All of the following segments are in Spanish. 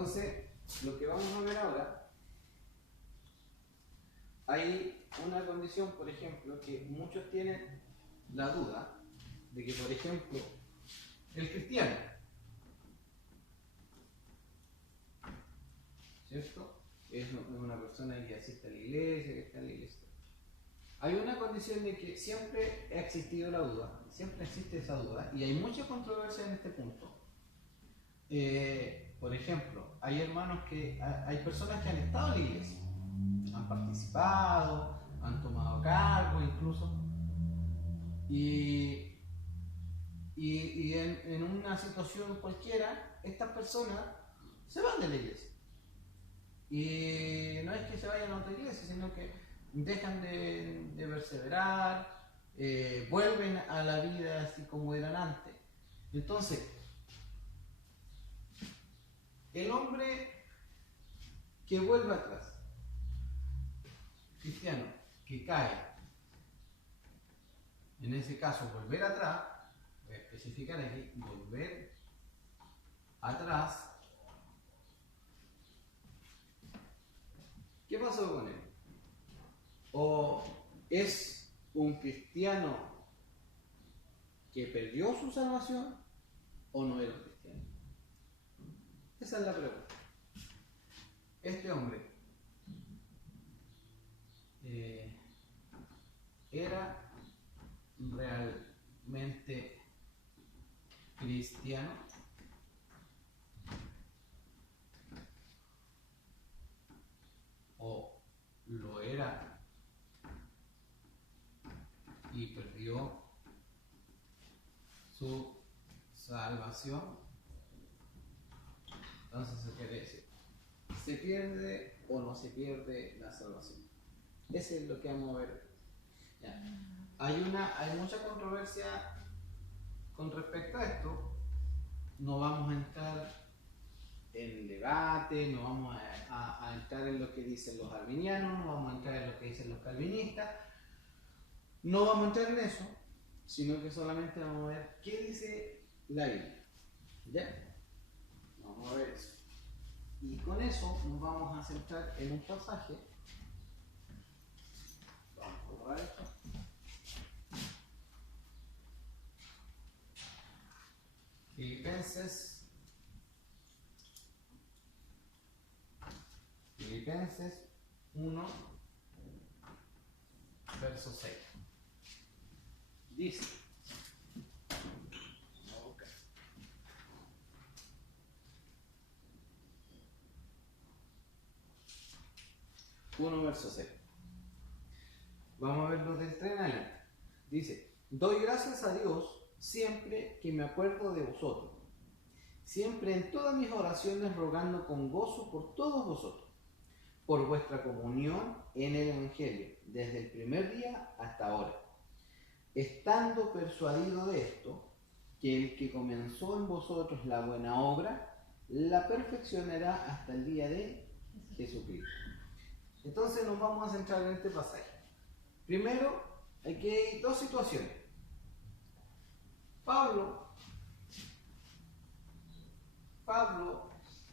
Entonces, lo que vamos a ver ahora, hay una condición, por ejemplo, que muchos tienen la duda de que, por ejemplo, el cristiano, ¿cierto? Es una persona que asiste a la iglesia, que está en la iglesia. Hay una condición de que siempre ha existido la duda, siempre existe esa duda, y hay mucha controversia en este punto. Por ejemplo, hay personas que han estado en la iglesia, han participado, han tomado cargo incluso, y en una situación cualquiera, estas personas se van de la iglesia. Y no es que se vayan a otra iglesia, sino que dejan de perseverar, vuelven a la vida así como eran antes. Entonces, el hombre que vuelve atrás, cristiano, que cae, en ese caso volver atrás, voy a especificar aquí, volver atrás. ¿Qué pasó con él? ¿O es un cristiano que perdió su salvación o no era un cristiano? Esa es la pregunta. Este hombre era realmente cristiano, o lo era y perdió su salvación. Entonces eso quiere decir, ¿se pierde o no se pierde la salvación? Eso es lo que vamos a ver. Ya. Hay mucha controversia con respecto a esto. No vamos a entrar en debate, no vamos a entrar en lo que dicen los arminianos, no vamos a entrar en lo que dicen los calvinistas, no vamos a entrar en eso, sino que solamente vamos a ver qué dice la Biblia. ¿Ya? Vamos a ver eso. Y con eso nos vamos a centrar en un pasaje. Vamos a borrar esto. Filipenses 1, verso 6. Dice, okay. 1, verso 6. Vamos a verlo del 3 en adelante. Dice, doy gracias a Dios siempre que me acuerdo de vosotros, siempre en todas mis oraciones rogando con gozo por todos vosotros, por vuestra comunión en el Evangelio, desde el primer día hasta ahora, estando persuadido de esto, que el que comenzó en vosotros la buena obra, la perfeccionará hasta el día de Jesucristo. Entonces nos vamos a centrar en este pasaje. Primero, hay dos situaciones. Pablo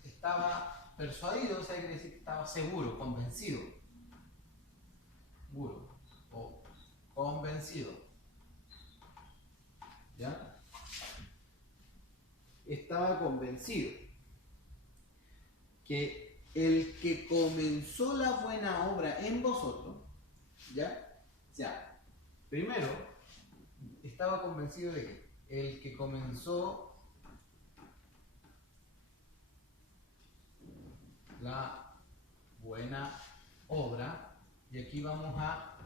estaba persuadido, o sea, quiere decir que estaba seguro, convencido. Seguro o convencido. ¿Ya? Estaba convencido que el que comenzó la buena obra en vosotros, ¿ya? Ya. Primero, estaba convencido de que el que comenzó la buena obra, y aquí vamos a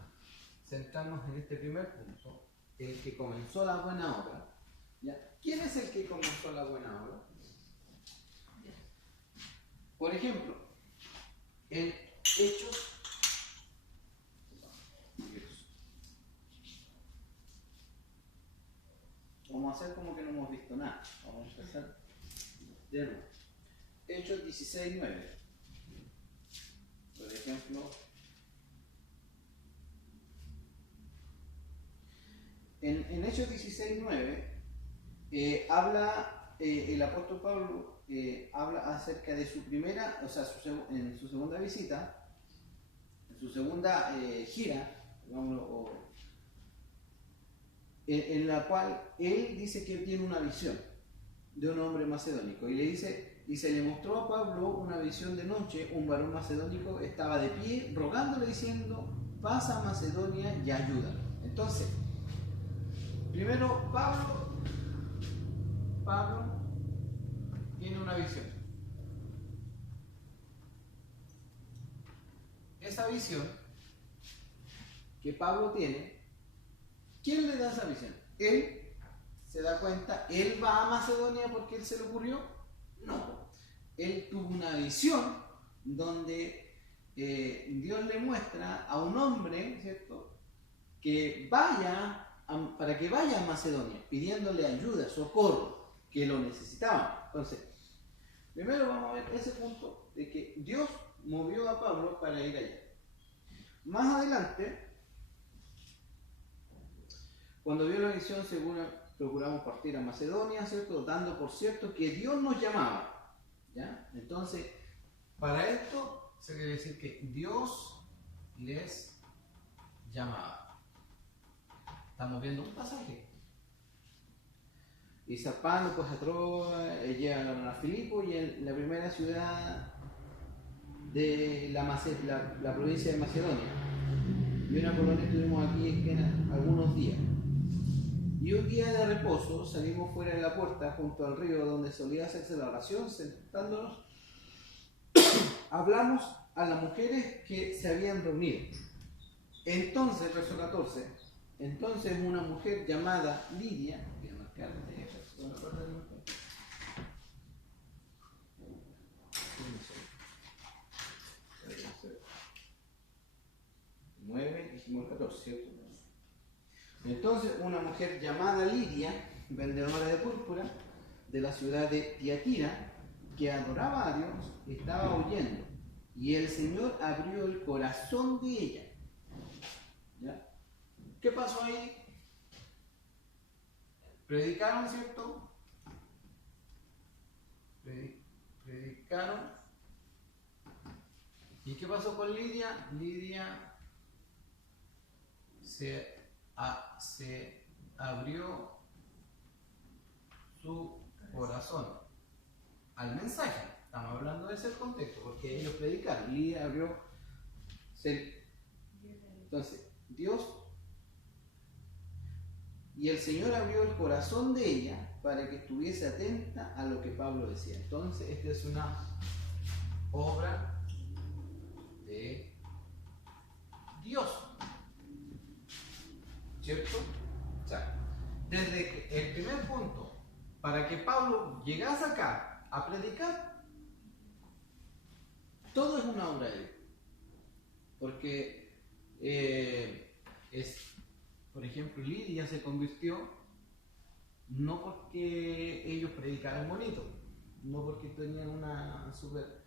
centrarnos en este primer punto, el que comenzó la buena obra. ¿Ya? ¿Quién es el que comenzó la buena obra? Por ejemplo, en Hechos, vamos a hacer como que no hemos visto nada. Vamos a empezar de nuevo. Hechos 16:9. Por ejemplo, en Hechos 16:9 habla el apóstol Pablo habla acerca de su primera, o sea, en su segunda visita, en su segunda gira, digámoslo, en la cual él dice que tiene una visión de un hombre macedónico y le dice, y se le mostró a Pablo una visión de noche, un varón macedónico estaba de pie rogándole diciendo, pasa a Macedonia y ayúdalo. Entonces, primero Pablo tiene una visión. Esa visión que Pablo tiene, ¿quién le da esa visión? Él se da cuenta, él va a Macedonia porque él se le ocurrió. No, él tuvo una visión donde Dios le muestra a un hombre, ¿cierto?, que para que vaya a Macedonia, pidiéndole ayuda, socorro, que lo necesitaban. Entonces, primero vamos a ver ese punto de que Dios movió a Pablo para ir allá. Más adelante, cuando vio la visión, según procuramos partir a Macedonia, ¿cierto?, dando por cierto que Dios nos llamaba, ¿ya? Entonces, para esto se quiere decir que Dios les llamaba. Estamos viendo un pasaje. Y zarpando pues a Troa, llegaron a Filipo, y en la primera ciudad de la provincia de Macedonia. Y una colonia estuvimos aquí algunos días. Y un día de reposo salimos fuera de la puerta junto al río donde solía hacerse la oración, sentándonos, hablamos a las mujeres que se habían reunido. Entonces, verso 14, entonces una mujer llamada Lidia, voy a marcar, 9, dijimos 14, ¿cierto? Entonces una mujer llamada Lidia, vendedora de púrpura, de la ciudad de Tiatira, que adoraba a Dios, estaba oyendo, y el Señor abrió el corazón de ella. ¿Ya? ¿Qué pasó ahí? Predicaron, ¿cierto? Predicaron. ¿Y qué pasó con Lidia? Lidia se abrió su corazón al mensaje. Estamos hablando de ese contexto, porque ellos predicaron. Lidia abrió. Entonces, Dios y el Señor abrió el corazón de ella para que estuviese atenta a lo que Pablo decía. Entonces, esta es una obra de Dios, ¿cierto? O sea, desde el primer punto, para que Pablo llegase acá a predicar, todo es una obra de Dios. Porque por ejemplo, Lidia se convirtió no porque ellos predicaran bonito, no porque tenían una súper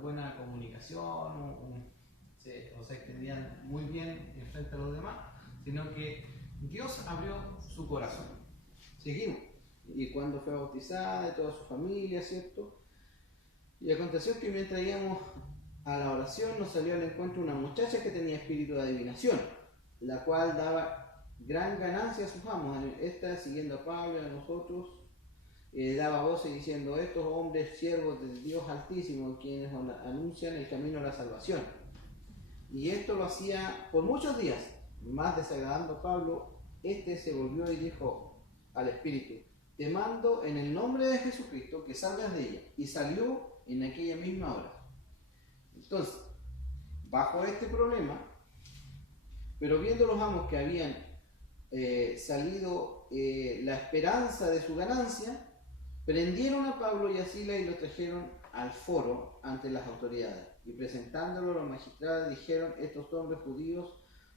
buena comunicación o se entendían muy bien en frente a los demás, sino que Dios abrió su corazón. Seguimos. Y cuando fue bautizada, de toda su familia, ¿cierto? Y aconteció que mientras íbamos a la oración nos salió al encuentro una muchacha que tenía espíritu de adivinación, la cual daba gran ganancia a sus amos. Esta, siguiendo a Pablo y a nosotros, daba voces diciendo: estos hombres siervos del Dios Altísimo, quienes anuncian el camino a la salvación. Y esto lo hacía por muchos días. Más desagradando a Pablo, este se volvió y dijo al espíritu: te mando en el nombre de Jesucristo que salgas de ella. Y salió en aquella misma hora. Entonces, bajo este problema, pero viendo los amos que habían salido la esperanza de su ganancia, prendieron a Pablo y a Silas y lo trajeron al foro ante las autoridades. Y presentándolo a los magistrados dijeron: estos hombres judíos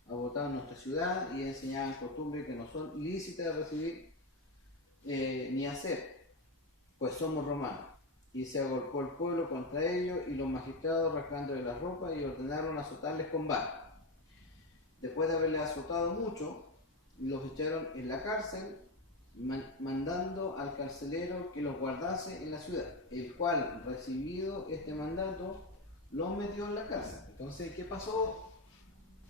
agotaron nuestra ciudad y enseñaban costumbres que no son lícitas de recibir ni hacer, pues somos romanos. Y se agolpó el pueblo contra ellos, y los magistrados, rasgándole las ropas, y ordenaron azotarles con vara. Después de haberles azotado mucho, los echaron en la cárcel mandando al carcelero que los guardase en la ciudad, el cual, recibido este mandato, los metió en la cárcel. Entonces, ¿qué pasó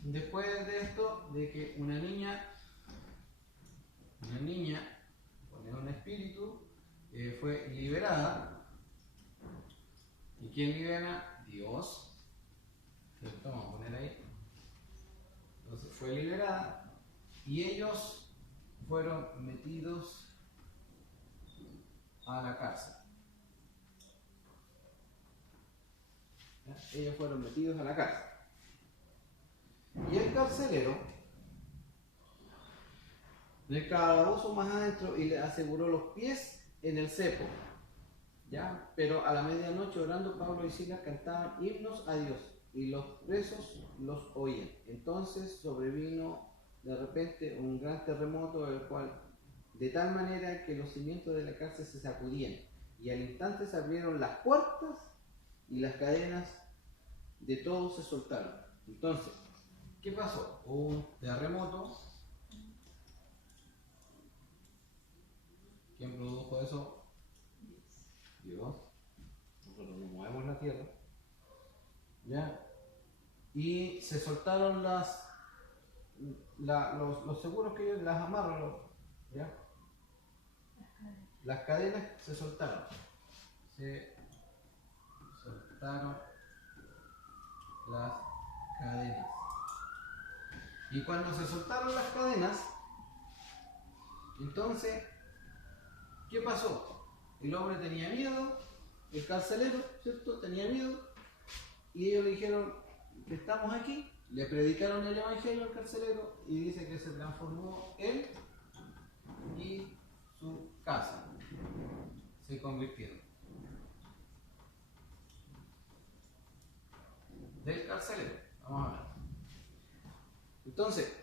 después de esto? De que una niña con un espíritu, fue liberada. ¿Y quién libera? Dios. ¿Cierto? Vamos a poner ahí. Entonces fue liberada y ellos fueron metidos a la cárcel. ¿Ya? Ellos fueron metidos a la cárcel. Y el carcelero del calabozo más adentro y le aseguró los pies en el cepo. ¿Ya? Pero a la medianoche, orando, Pablo y Silas cantaban himnos a Dios y los presos los oían. Entonces sobrevino de repente un gran terremoto, el cual de tal manera que los cimientos de la cárcel se sacudían, y al instante se abrieron las puertas y las cadenas de todos se soltaron. Entonces, ¿qué pasó? Hubo un terremoto. ¿Quién produjo eso? Dios. Nosotros no movemos la tierra. ¿Ya? Y se soltaron los seguros que ellos las amarran. ¿Ya? Las cadenas se soltaron. Se soltaron las cadenas. Y cuando se soltaron las cadenas, entonces, ¿qué pasó? El hombre tenía miedo, el carcelero, ¿cierto? Tenía miedo, y ellos le dijeron que estamos aquí, le predicaron el evangelio al carcelero, y dice que se transformó él y su casa. Se convirtieron. Del carcelero. Vamos a ver. Entonces,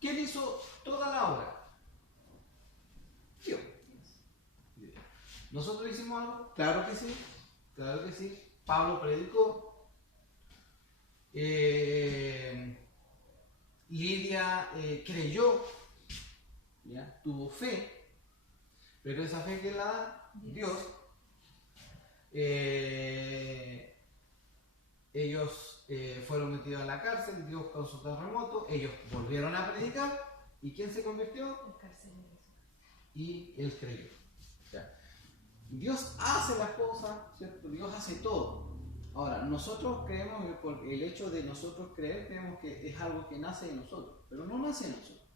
¿quién hizo toda la obra? Dios. ¿Nosotros hicimos algo? Claro que sí. Claro que sí. Pablo predicó. Lidia creyó. ¿Ya? Tuvo fe. Pero esa fe que la da Dios. Ellos fueron metidos a la cárcel, Dios causó terremoto, ellos volvieron a predicar, ¿y quién se convirtió? El carcelero. Y él creyó. O sea, Dios hace las cosas, ¿cierto? Dios hace todo. Ahora, nosotros creemos que por el hecho de nosotros creer, creemos que es algo que nace de nosotros, pero no nace de nosotros.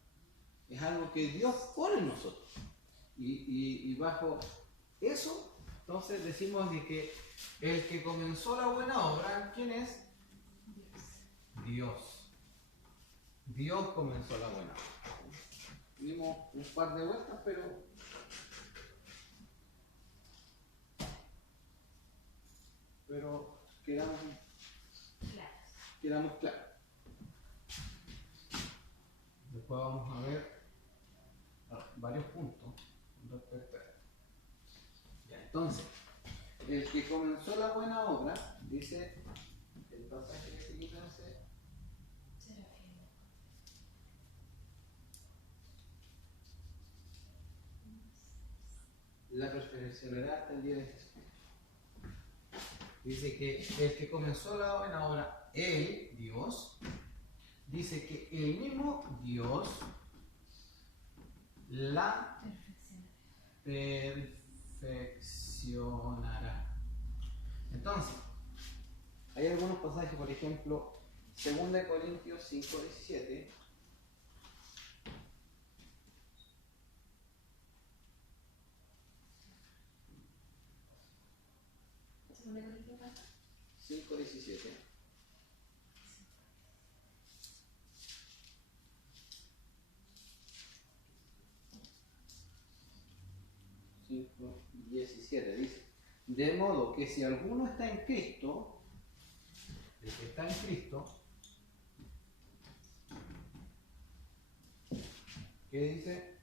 Es algo que Dios pone en nosotros. Y bajo eso, entonces decimos de que el que comenzó la buena obra, ¿quién es? Dios. Dios comenzó la buena obra. Dimos un par de vueltas, pero quedamos claros. Después vamos a ver varios puntos respecto a esto. Ya, entonces, el que comenzó la buena obra, dice el pasaje de Filipenses, la perfeccionará hasta el día de Jesús. Dice que el que comenzó la buena obra, él, Dios, dice que el mismo Dios la perfeccionará. Entonces, hay algunos pasajes, por ejemplo, 2 Corintios 5:17. ¿Segunda Corintios cuánto? 5:17. 5:17 dice: de modo que si alguno está en Cristo, el que está en Cristo, ¿qué dice?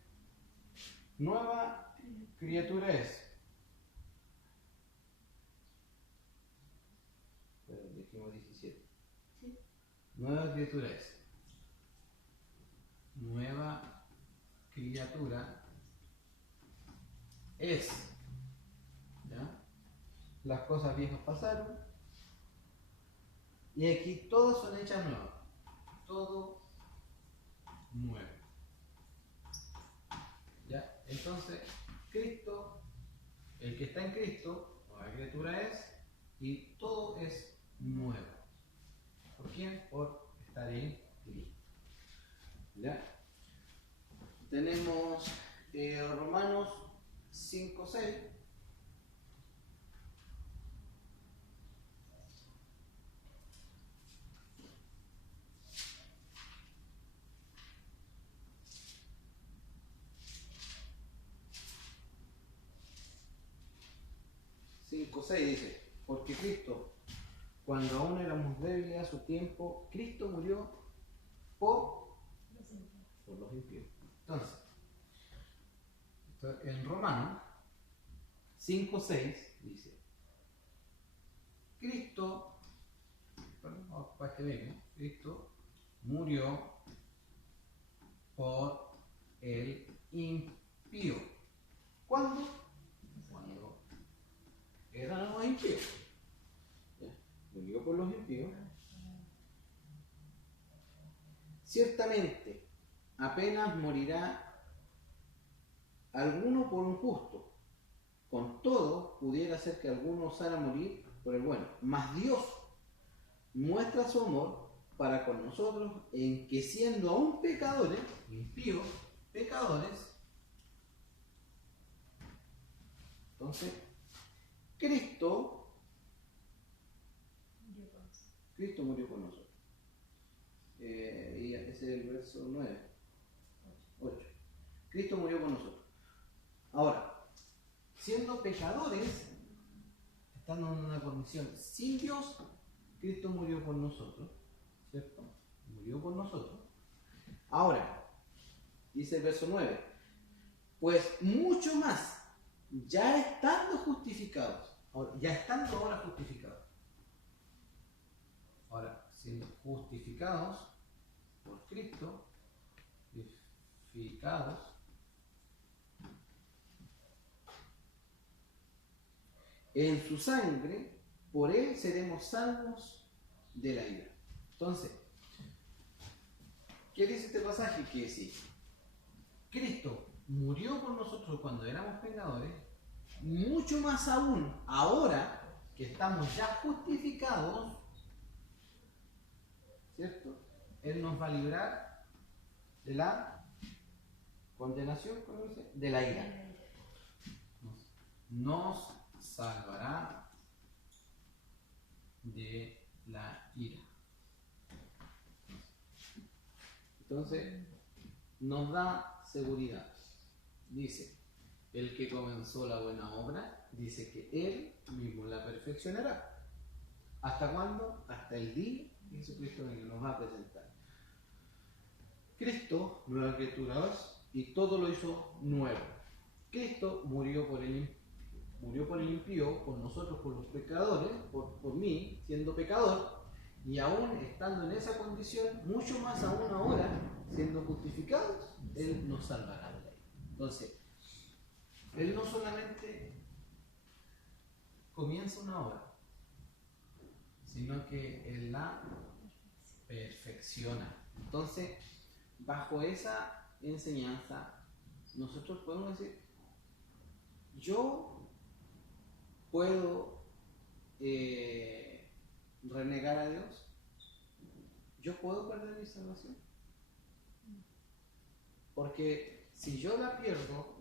Nueva criatura es. Pero dijimos 17. Sí. Nueva criatura es. Nueva criatura es. ¿Ya? Las cosas viejas pasaron y aquí todas son hechas nuevas. Todo nuevo. ¿Ya? Entonces, Cristo, el que está en Cristo, la criatura es, y todo es nuevo. ¿Por quién? Por estar en Cristo. ¿Ya? Tenemos Romanos 5:6. Dice, porque Cristo, cuando aún éramos débiles a su tiempo, Cristo murió por los impíos. Entonces, en Romanos 5:6 dice, Cristo, para que vean, Cristo murió por el impío. ¿Cuándo? Cuando eran los impíos. ¿Ya? Murió por los impíos. Ciertamente, apenas morirá alguno por un justo. Con todo, pudiera ser que alguno osara morir por el bueno. Mas Dios muestra su amor para con nosotros en que siendo aún pecadores, impíos, pecadores, entonces, Cristo murió por nosotros. Y ese es el verso 9. 8. Cristo murió por nosotros. Ahora, siendo pecadores, estando en una condición sin Dios, Cristo murió por nosotros, ¿cierto? Murió por nosotros. Ahora, dice el verso 9, pues mucho más, ya estando justificados, ya estando ahora justificados. Ahora, siendo justificados por Cristo, justificados, en su sangre, por él seremos salvos de la ira. Entonces, ¿qué dice este pasaje? Que si Cristo murió por nosotros cuando éramos pecadores, mucho más aún ahora que estamos ya justificados, ¿cierto? Él nos va a librar de la condenación, ¿cómo dice? De la ira. Nos salvará de la ira. Entonces, nos da seguridad. Dice, el que comenzó la buena obra, dice que él mismo la perfeccionará. ¿Hasta cuándo? Hasta el día que Jesucristo nos va a presentar. Cristo, nueva criatura es, y todo lo hizo nuevo. Cristo murió por el impío, por nosotros, por los pecadores, por mí, siendo pecador, y aún estando en esa condición, mucho más aún ahora, siendo justificados, Él nos salvará de la ira. Entonces, Él no solamente comienza una obra, sino que Él la perfecciona. Entonces, bajo esa enseñanza, nosotros podemos decir, yo puedo renegar a Dios, yo puedo perder mi salvación, porque si yo la pierdo,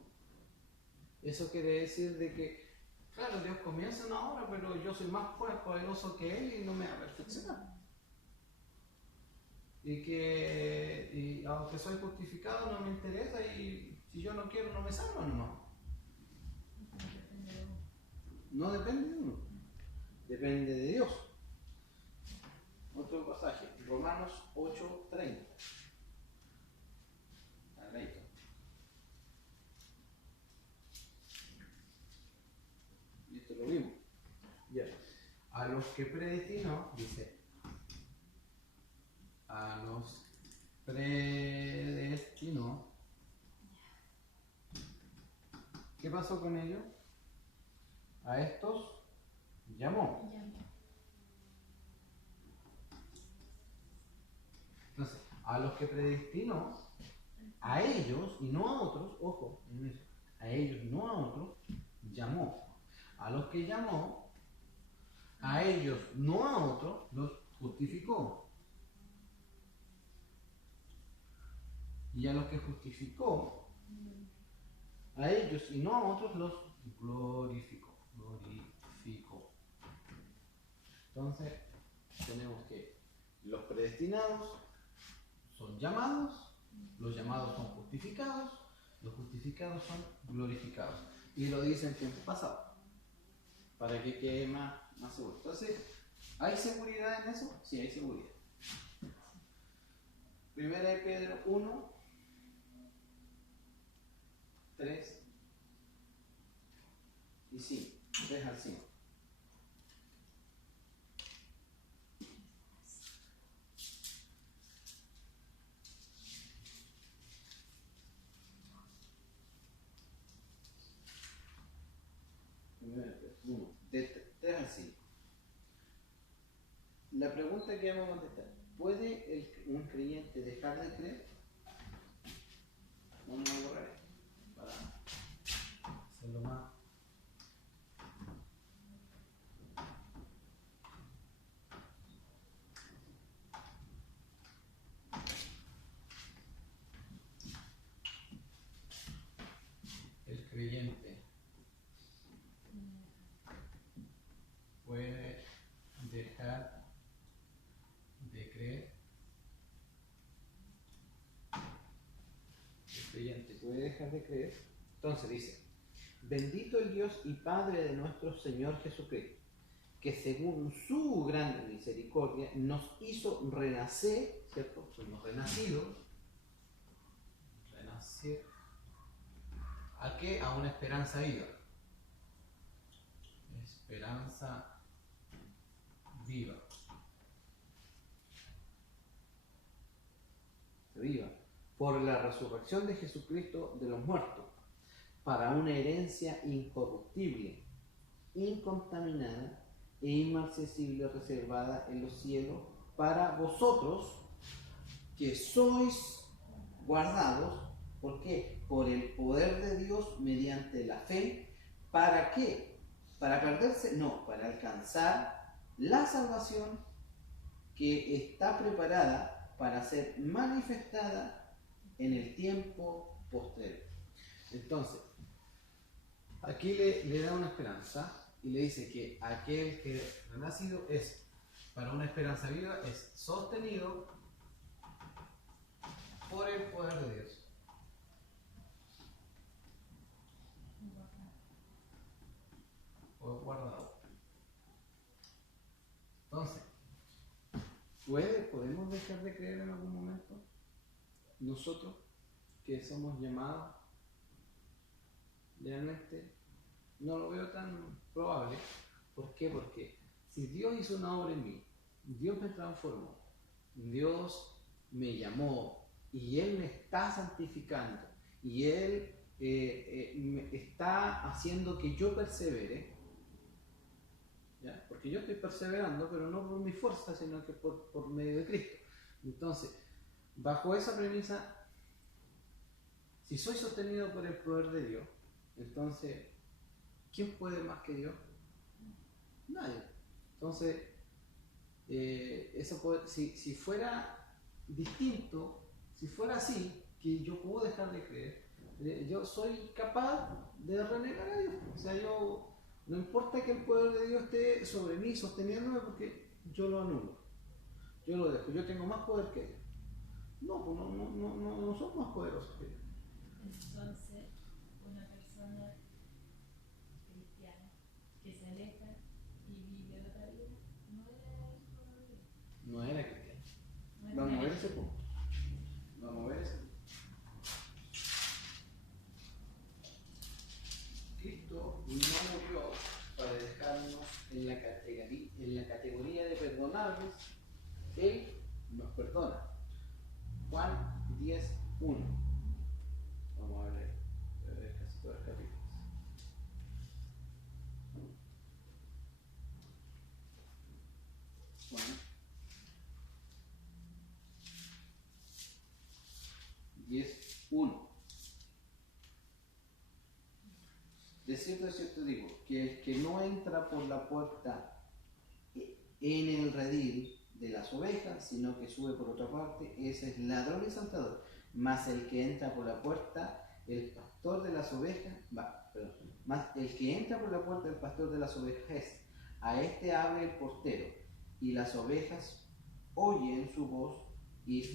eso quiere decir de que, claro, Dios comienza una obra, pero yo soy más poderoso que Él y no me va a perfeccionar. Y aunque soy justificado, no me interesa, y si yo no quiero, no me salvo, no. No depende de uno, depende de Dios. Otro pasaje, Romanos 8:30. Y esto lo vimos. Ya. A los que predestinó, dice, a los predestinó ¿qué pasó con ellos? A estos llamó. Entonces, a los que predestinó, a ellos y no a otros, ojo, a ellos y no a otros, llamó. A los que llamó, a ellos no a otros, los justificó. Y a los que justificó, a ellos y no a otros los glorificó. Entonces, tenemos que los predestinados son llamados, los llamados son justificados, los justificados son glorificados. Y lo dice en tiempo pasado, para que quede más seguro. Entonces, ¿hay seguridad en eso? Sí, hay seguridad. Primera de Pedro 1, 3 y 5. 3 al 5. De 3 al 5. La pregunta que vamos a contestar: ¿puede un creyente dejar de creer? Vamos a borrar esto para hacerlo más. El creyente puede dejar de creer. El creyente puede dejar de creer. Entonces dice: bendito el Dios y Padre de nuestro Señor Jesucristo, que según su gran misericordia nos hizo renacer, ¿cierto? Somos renacidos. Renacer. ¿A qué? A una esperanza viva. Esperanza viva. Viva. Por la resurrección de Jesucristo de los muertos, para una herencia incorruptible, incontaminada e inmarcesible, reservada en los cielos, para vosotros que sois guardados. ¿Por qué? Por el poder de Dios mediante la fe. ¿Para qué? ¿Para perderse? No, para alcanzar la salvación que está preparada para ser manifestada en el tiempo postrero. Entonces, aquí le da una esperanza y le dice que aquel que ha nacido es para una esperanza viva, es sostenido por el poder de Dios. O guardado. Entonces, ¿podemos dejar de creer en algún momento? Nosotros que somos llamados, realmente no lo veo tan probable. ¿Por qué? Porque si Dios hizo una obra en mí, Dios me transformó, Dios me llamó y Él me está santificando y Él me está haciendo que yo persevere, ¿ya? Porque yo estoy perseverando, pero no por mi fuerza, sino que por medio de Cristo. Entonces, bajo esa premisa, si soy sostenido por el poder de Dios, entonces, ¿quién puede más que Dios? Nadie. Entonces, eso puede, si fuera distinto, si fuera así, que yo puedo dejar de creer, yo soy capaz de renegar a Dios. O sea, no importa que el poder de Dios esté sobre mí, sosteniéndome, porque yo lo anulo. Yo lo dejo. Yo tengo más poder que Él. No, pues no somos más poderosos que Él. Entonces, una persona cristiana que se aleja y vive otra vida, no era cristiano. Vamos a ver ese punto. Vamos a ver ese punto. Cristo no murió para dejarnos en la categoría de perdonables. Él nos perdona. Juan 10:1. Vamos a ver casi todo el capítulo. de cierto digo, que el que no entra por la puerta en el redil de las ovejas, sino que sube por otra parte, ese es ladrón y saltador. Mas el que entra por la puerta, el pastor de las ovejas, más el que entra por la puerta, el pastor de las ovejas es, a este abre el portero, y las ovejas oyen su voz, y a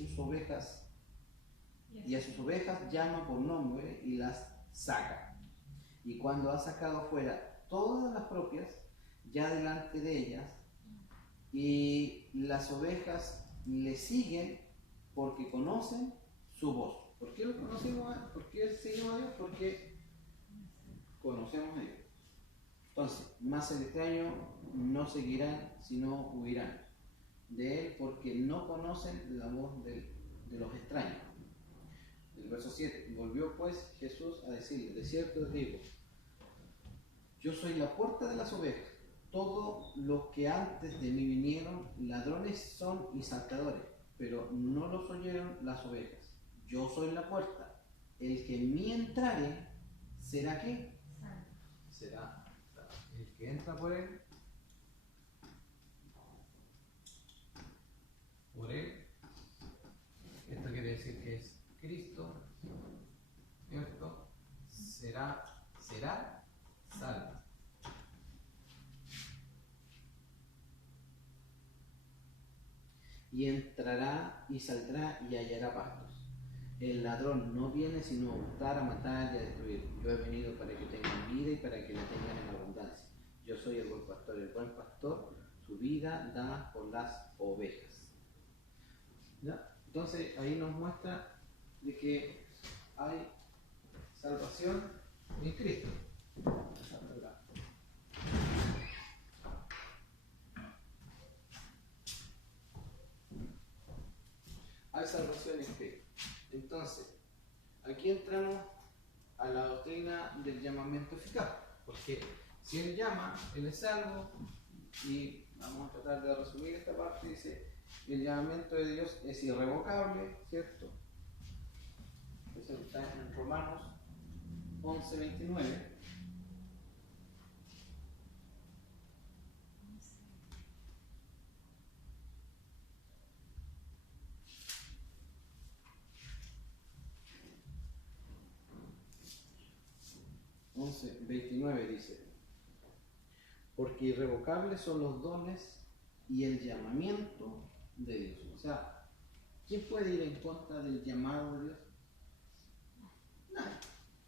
sus ovejas llama por nombre y las saca. Y cuando ha sacado fuera todas las propias, ya delante de ellas, y las ovejas le siguen porque conocen su voz. ¿Por qué lo conocemos? ¿Por qué seguimos a Dios? Porque conocemos a Dios. Entonces, más el extraño no seguirán, sino huirán de él, porque no conocen la voz de los extraños. El verso 7, volvió pues Jesús a decirle, de cierto os digo, yo soy la puerta de las ovejas. Todos los que antes de mí vinieron, ladrones son y saltadores, pero no los oyeron las ovejas. Yo soy la puerta. El que en mí entrare, ¿será qué? Será el que entra por él. Por él. Esto quiere decir que es Cristo, ¿cierto? Será salvo. Y entrará y saldrá y hallará pastos. El ladrón no viene sino a hurtar, a matar y a destruir. Yo he venido para que tengan vida y para que la tengan en abundancia. Yo soy el buen pastor. El buen pastor su vida da por las ovejas. ¿Ya? Entonces ahí nos muestra de que hay salvación en Cristo. Hay salvación en Cristo. Entonces, aquí entramos a la doctrina del llamamiento eficaz, porque si Él llama, Él es salvo, y vamos a tratar de resumir esta parte. Dice, el llamamiento de Dios es irrevocable, ¿cierto? Eso está en Romanos 11:29. Dice, porque irrevocables son los dones y el llamamiento de Dios. O sea, ¿quién puede ir en contra del llamado de Dios?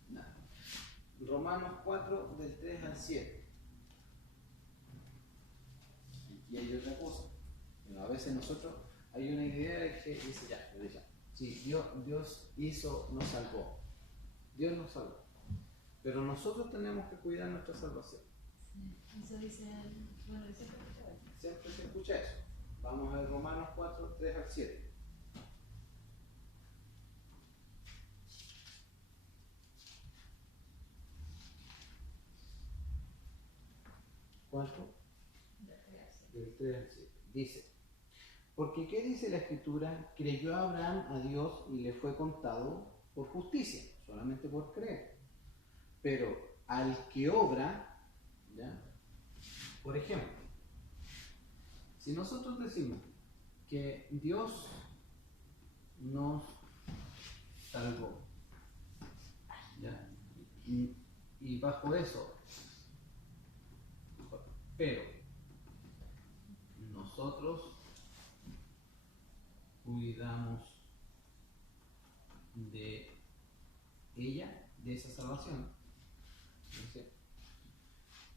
Nadie. Romanos 4, del 3 al 7. Y hay otra cosa. Bueno, a veces nosotros hay una idea de que dice ya. Sí, Dios hizo, nos salvó. Dios nos salvó. Pero nosotros tenemos que cuidar nuestra salvación. Sí, eso dice, bueno, Siempre se escucha eso. Vamos a ver Romanos 4, 3 al 7. ¿Cuánto? Del 3 al 7. Dice, porque ¿qué dice la Escritura? Creyó Abraham a Dios y le fue contado por justicia, solamente por creer. Pero al que obra, ¿ya? Por ejemplo, si nosotros decimos que Dios nos salvó, ¿ya? Y bajo eso, pero nosotros cuidamos de ella, de esa salvación.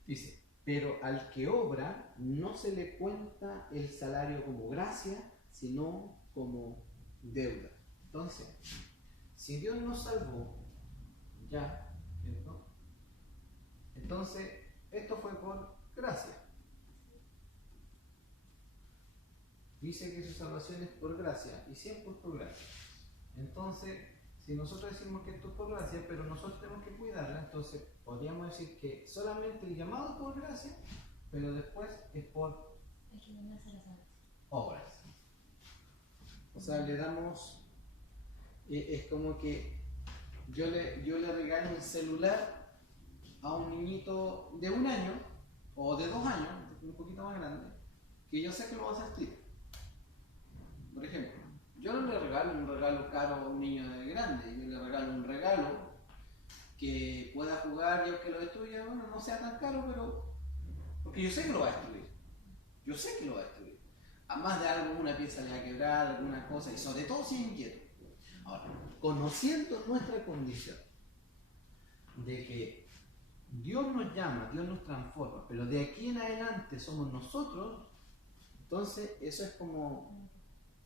Dice, pero al que obra no se le cuenta el salario como gracia, sino como deuda. Entonces, si Dios nos salvó, ya, ¿cierto? Entonces, esto fue por gracia. Dice que su salvación es por gracia, y siempre es por gracia. Entonces, si nosotros decimos que esto es por gracia, pero nosotros tenemos que cuidarla, entonces podríamos decir que solamente el llamado es por gracia, pero después es por obras. O sea, le damos, es como que yo le regalo un celular a un niñito de 1 año o de 2 años, un poquito más grande, que yo sé que lo va a hacer tiro. Por ejemplo, yo no le regalo un regalo caro a un niño de grande, yo le regalo un regalo que pueda jugar y aunque lo destruya, bueno, no sea tan caro, pero porque yo sé que lo va a destruir. Yo sé que lo va a destruir. A más de algo, una pieza le va a quebrar, alguna cosa, y sobre todo si es inquieto. Ahora, conociendo nuestra condición de que Dios nos llama, Dios nos transforma, pero de aquí en adelante somos nosotros, entonces eso es como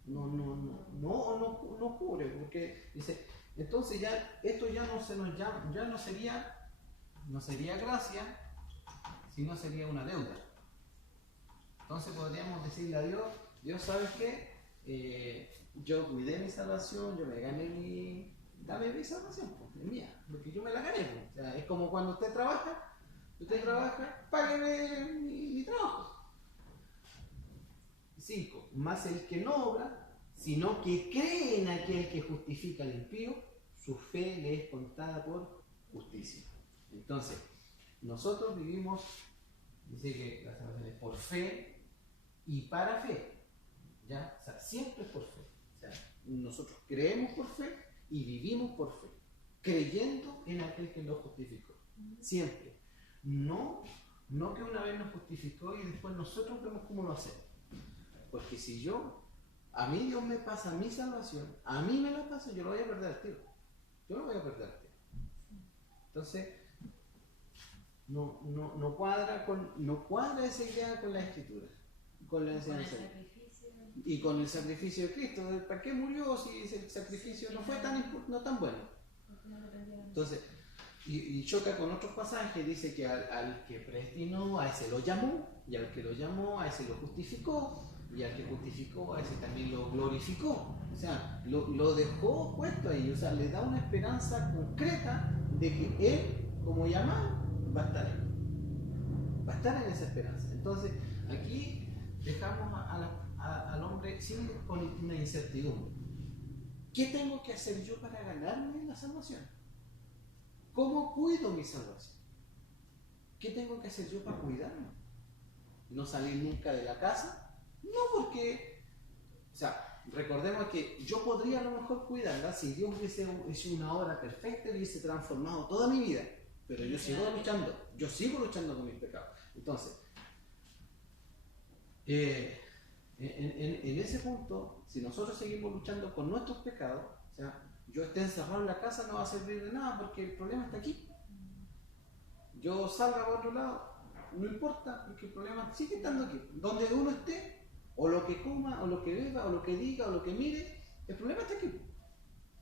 no cubre, porque dice, entonces ya esto ya no se nos llama, ya no sería gracia, sino sería una deuda. Entonces podríamos decirle a Dios, Dios, ¿sabes qué? Yo cuidé mi salvación, yo me gané dame mi salvación, pues, es mía, porque yo me la gané. Pues. O sea, es como cuando usted trabaja, págueme mi trabajo. 5. Más el que no obra, sino que cree en aquel que justifica al impío, su fe le es contada por justicia. Entonces, nosotros vivimos, dice que la salvación es por fe y para fe, ¿ya? O sea, siempre es por fe. O sea, nosotros creemos por fe y vivimos por fe, creyendo en aquel que nos justificó. Siempre. No que una vez nos justificó y después nosotros vemos cómo lo hacemos. Porque si a mí Dios me pasa mi salvación, a mí me la pasa, yo lo voy a perder al tiro. Yo lo voy a perder al tiro. Entonces, no cuadra esa idea con la Escritura, con la enseñanza. Y con el sacrificio de Cristo. ¿Para qué murió si el sacrificio no fue tan bueno? Entonces, y choca con otros pasajes, dice que al que predestinó, a ese lo llamó, y al que lo llamó, a ese lo justificó, y al que justificó, a ese también lo glorificó. O sea, lo dejó puesto ahí, o sea, le da una esperanza concreta de que él, como llamado, va a estar ahí. Va a estar en esa esperanza. Entonces, aquí dejamos al hombre con una incertidumbre. ¿Qué tengo que hacer yo para ganarme la salvación? ¿Cómo cuido mi salvación? ¿Qué tengo que hacer yo para cuidarme? ¿No salir nunca de la casa? No, porque, o sea, recordemos que yo podría a lo mejor cuidarla si Dios hubiese hecho una obra perfecta y hubiese transformado toda mi vida, pero yo sigo luchando con mis pecados. Entonces, en ese punto, si nosotros seguimos luchando con nuestros pecados, o sea, yo esté encerrado en la casa no va a servir de nada porque el problema está aquí. Yo salga por otro lado, no importa porque el problema sigue estando aquí. Donde uno esté, o lo que coma, o lo que beba, o lo que diga, o lo que mire, el problema está aquí.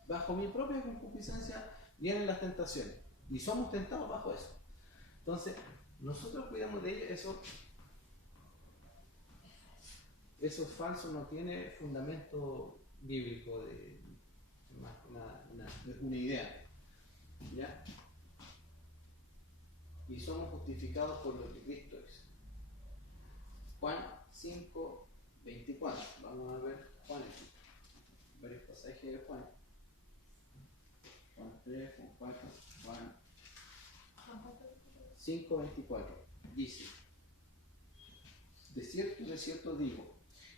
Bajo mi propia concupiscencia vienen las tentaciones y somos tentados bajo eso. Entonces, nosotros cuidamos de ello, eso es falso, no tiene fundamento bíblico más que una idea. ¿Ya? Y somos justificados por lo que Cristo es. Juan 5, 24. Vamos a ver Juan, varios pasajes de Juan. Juan 3, Juan 4, Juan 5, 24. Dice: de cierto digo,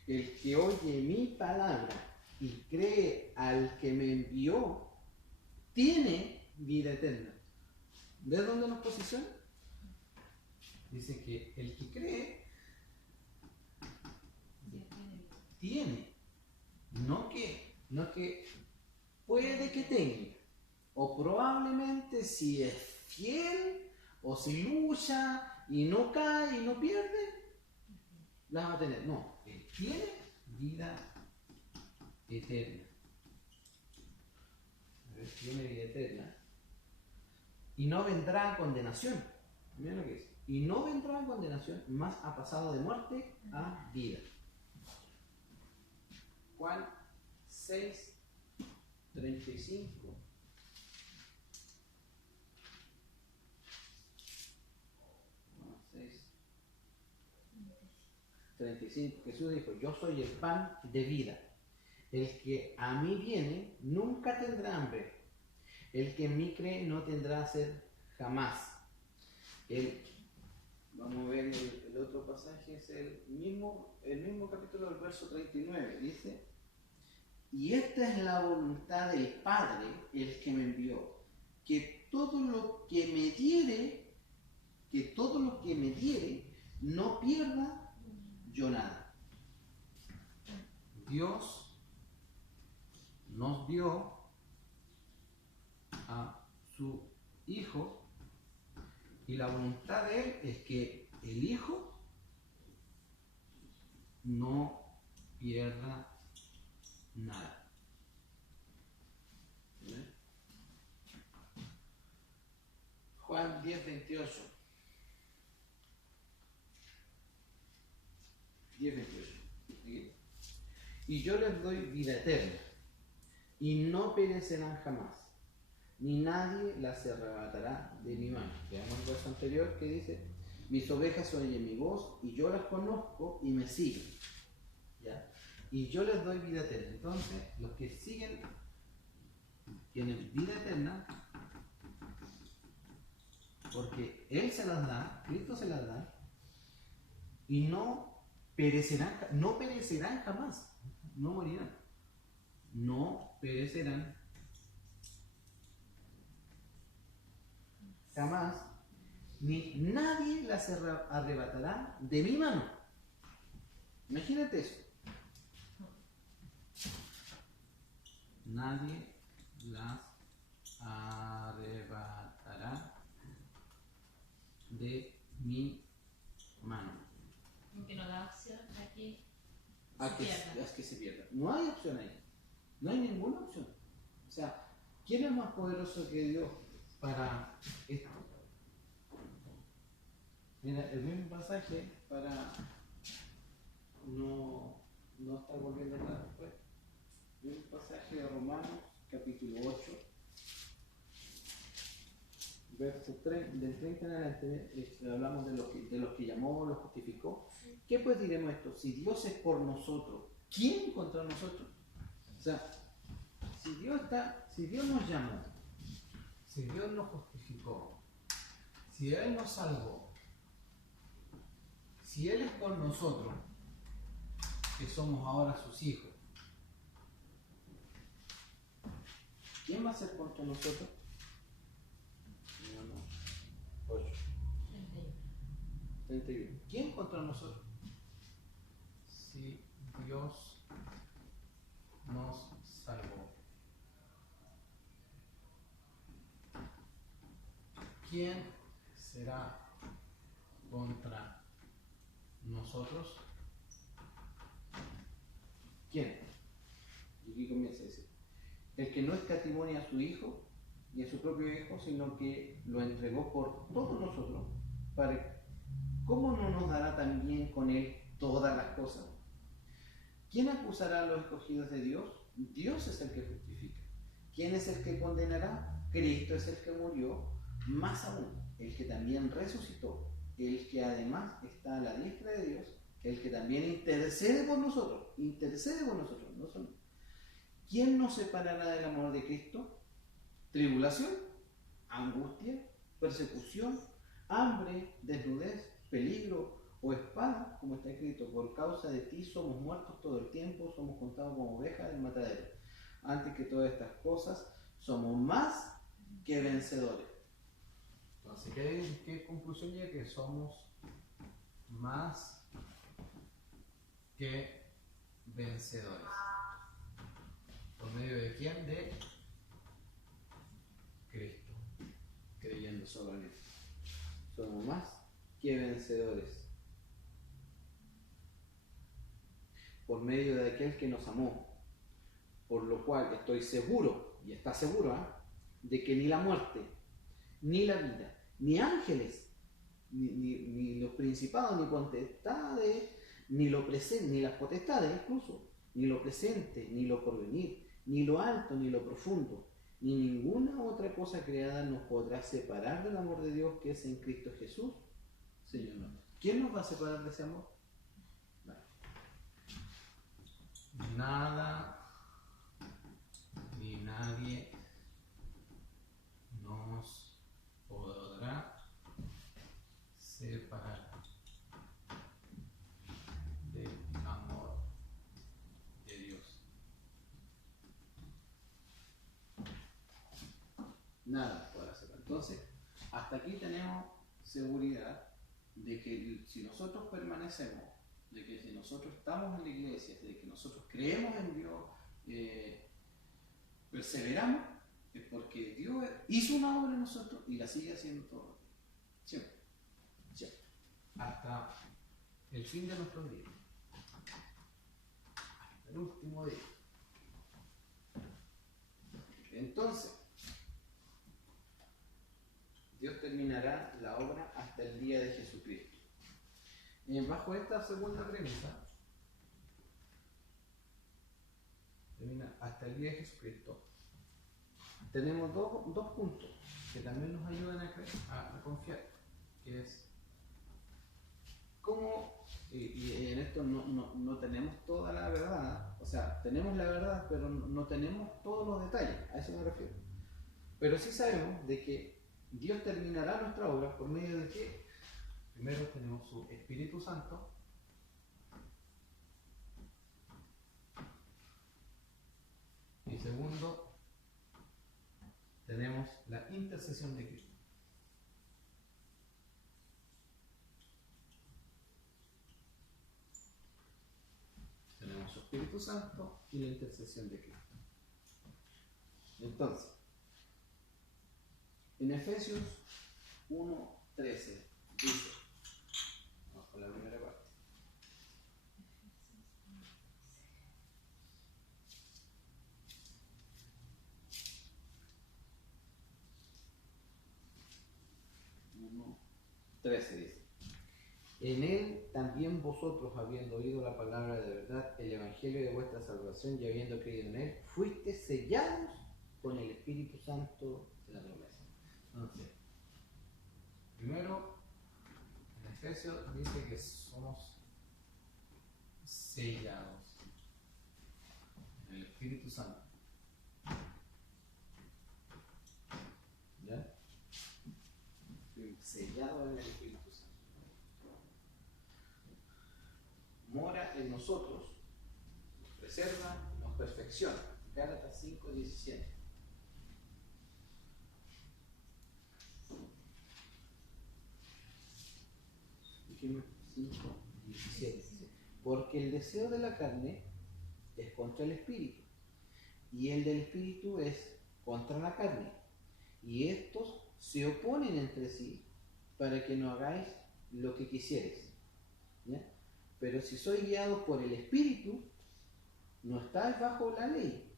el que oye mi palabra y cree al que me envió, tiene vida eterna. ¿Ves dónde nos posiciona? Dice que el que cree tiene, no que puede que tenga, o probablemente si es fiel, o si lucha y no cae y no pierde, las va a tener. No, él tiene vida eterna. A ver, tiene vida eterna. Y no vendrá a condenación. Miren lo que dice. Y no vendrá a condenación, más ha pasado de muerte a vida. Juan 6, 35. Juan 6, 35. Jesús dijo: yo soy el pan de vida. El que a mí viene nunca tendrá hambre. El que en mí cree no tendrá sed jamás. Vamos a ver el otro pasaje, es el mismo capítulo del verso 39, dice, y esta es la voluntad del Padre, el que me envió, que todo lo que me diere, no pierda yo nada. Dios nos dio a su Hijo y la voluntad de Él es que el Hijo no pierda nada. ¿Bien? Juan 10:28. 10:28. Y yo les doy vida eterna, y no perecerán jamás, ni nadie las arrebatará de mi mano. Veamos el verso anterior que dice, mis ovejas oyen mi voz, y yo las conozco y me siguen. ¿Ya? Y yo les doy vida eterna. Entonces, los que siguen tienen vida eterna, porque Él se las da, Cristo se las da, y no perecerán jamás, no morirán, no perecerán jamás, ni nadie las arrebatará de mi mano. Imagínate eso. Nadie las arrebatará de mi mano. Aunque no da opción a que se pierda. No hay opción ahí. No hay ninguna opción. O sea, ¿quién es más poderoso que Dios para esto? Mira, el mismo pasaje para no estar volviendo atrás después. El mismo pasaje de Romanos, capítulo 8, verso 3, del 30 en adelante, hablamos de los que llamó, los justificó. ¿Qué pues diremos esto? Si Dios es por nosotros, ¿quién contra nosotros? O sea, si Dios nos llamó, si Dios nos justificó, si Él nos salvó, si Él es por nosotros, que somos ahora sus hijos, ¿quién va a ser contra nosotros? 8. 31. ¿Quién contra nosotros? Si Dios nos salvó, ¿quién será contra nosotros? ¿Quién? Y aquí comienza a decir, el que no escatimonia a su Hijo y a su propio Hijo, sino que lo entregó por todos nosotros, ¿cómo no nos dará también con Él todas las cosas? ¿Quién acusará a los escogidos de Dios? Dios es el que justifica. ¿Quién es el que condenará? Cristo es el que murió, más aún, el que también resucitó, el que además está a la diestra de Dios, el que también intercede por nosotros, no solo. ¿Quién nos separará del amor de Cristo? ¿Tribulación? ¿Angustia? ¿Persecución? ¿Hambre? ¿Desnudez? ¿Peligro? ¿O espada? Como está escrito, por causa de ti somos muertos todo el tiempo, somos contados como ovejas del matadero. Antes que todas estas cosas, somos más que vencedores. Entonces, ¿qué conclusión llega? Que somos más que vencedores. ¿Por medio de quién? De Cristo, creyendo solo en Él. Somos más que vencedores. Por medio de aquel que nos amó, por lo cual estoy seguro, y está seguro, de que ni la muerte, ni la vida, ni ángeles, ni los principados, ni potestades, ni lo presente, ni las potestades incluso, ni lo presente, ni lo porvenir, ni lo alto, ni lo profundo, ni ninguna otra cosa creada nos podrá separar del amor de Dios que es en Cristo Jesús, Señor nuestro. ¿Quién nos va a separar de ese amor? Nada ni nadie nos podrá nada podrá hacerlo. Entonces, hasta aquí tenemos seguridad de que si nosotros permanecemos, de que si nosotros estamos en la iglesia, de que nosotros creemos en Dios, perseveramos, es porque Dios hizo una obra en nosotros y la sigue haciendo todos los días. Siempre. Siempre. Hasta el fin de nuestros días. Hasta el último día. Entonces, Dios terminará la obra hasta el día de Jesucristo. Bajo esta segunda premisa, termina hasta el día de Jesucristo, tenemos dos puntos que también nos ayudan a confiar, que es cómo, y en esto no tenemos toda la verdad, o sea, tenemos la verdad, pero no tenemos todos los detalles, a eso me refiero. Pero sí sabemos de que Dios terminará nuestra obra por medio de que primero tenemos su Espíritu Santo, y segundo tenemos la intercesión de Cristo. Tenemos su Espíritu Santo y la intercesión de Cristo. Entonces, en Efesios 1:13 dice, vamos con la primera parte. Uno 13 dice, en él también vosotros, habiendo oído la palabra de verdad, el evangelio de vuestra salvación, y habiendo creído en él, fuiste sellados con el Espíritu Santo de la promesa. Entonces, primero, en Efesios dice que somos sellados en el Espíritu Santo. ¿Ya? Sellados en el Espíritu Santo. Mora en nosotros, nos preserva, nos perfecciona. Gálatas 5:17. Efesios 5:17. Porque el deseo de la carne es contra el espíritu, y el del espíritu es contra la carne, y estos se oponen entre sí para que no hagáis lo que quisieres. ¿Ya? Pero si sois guiados por el espíritu, no estáis bajo la ley.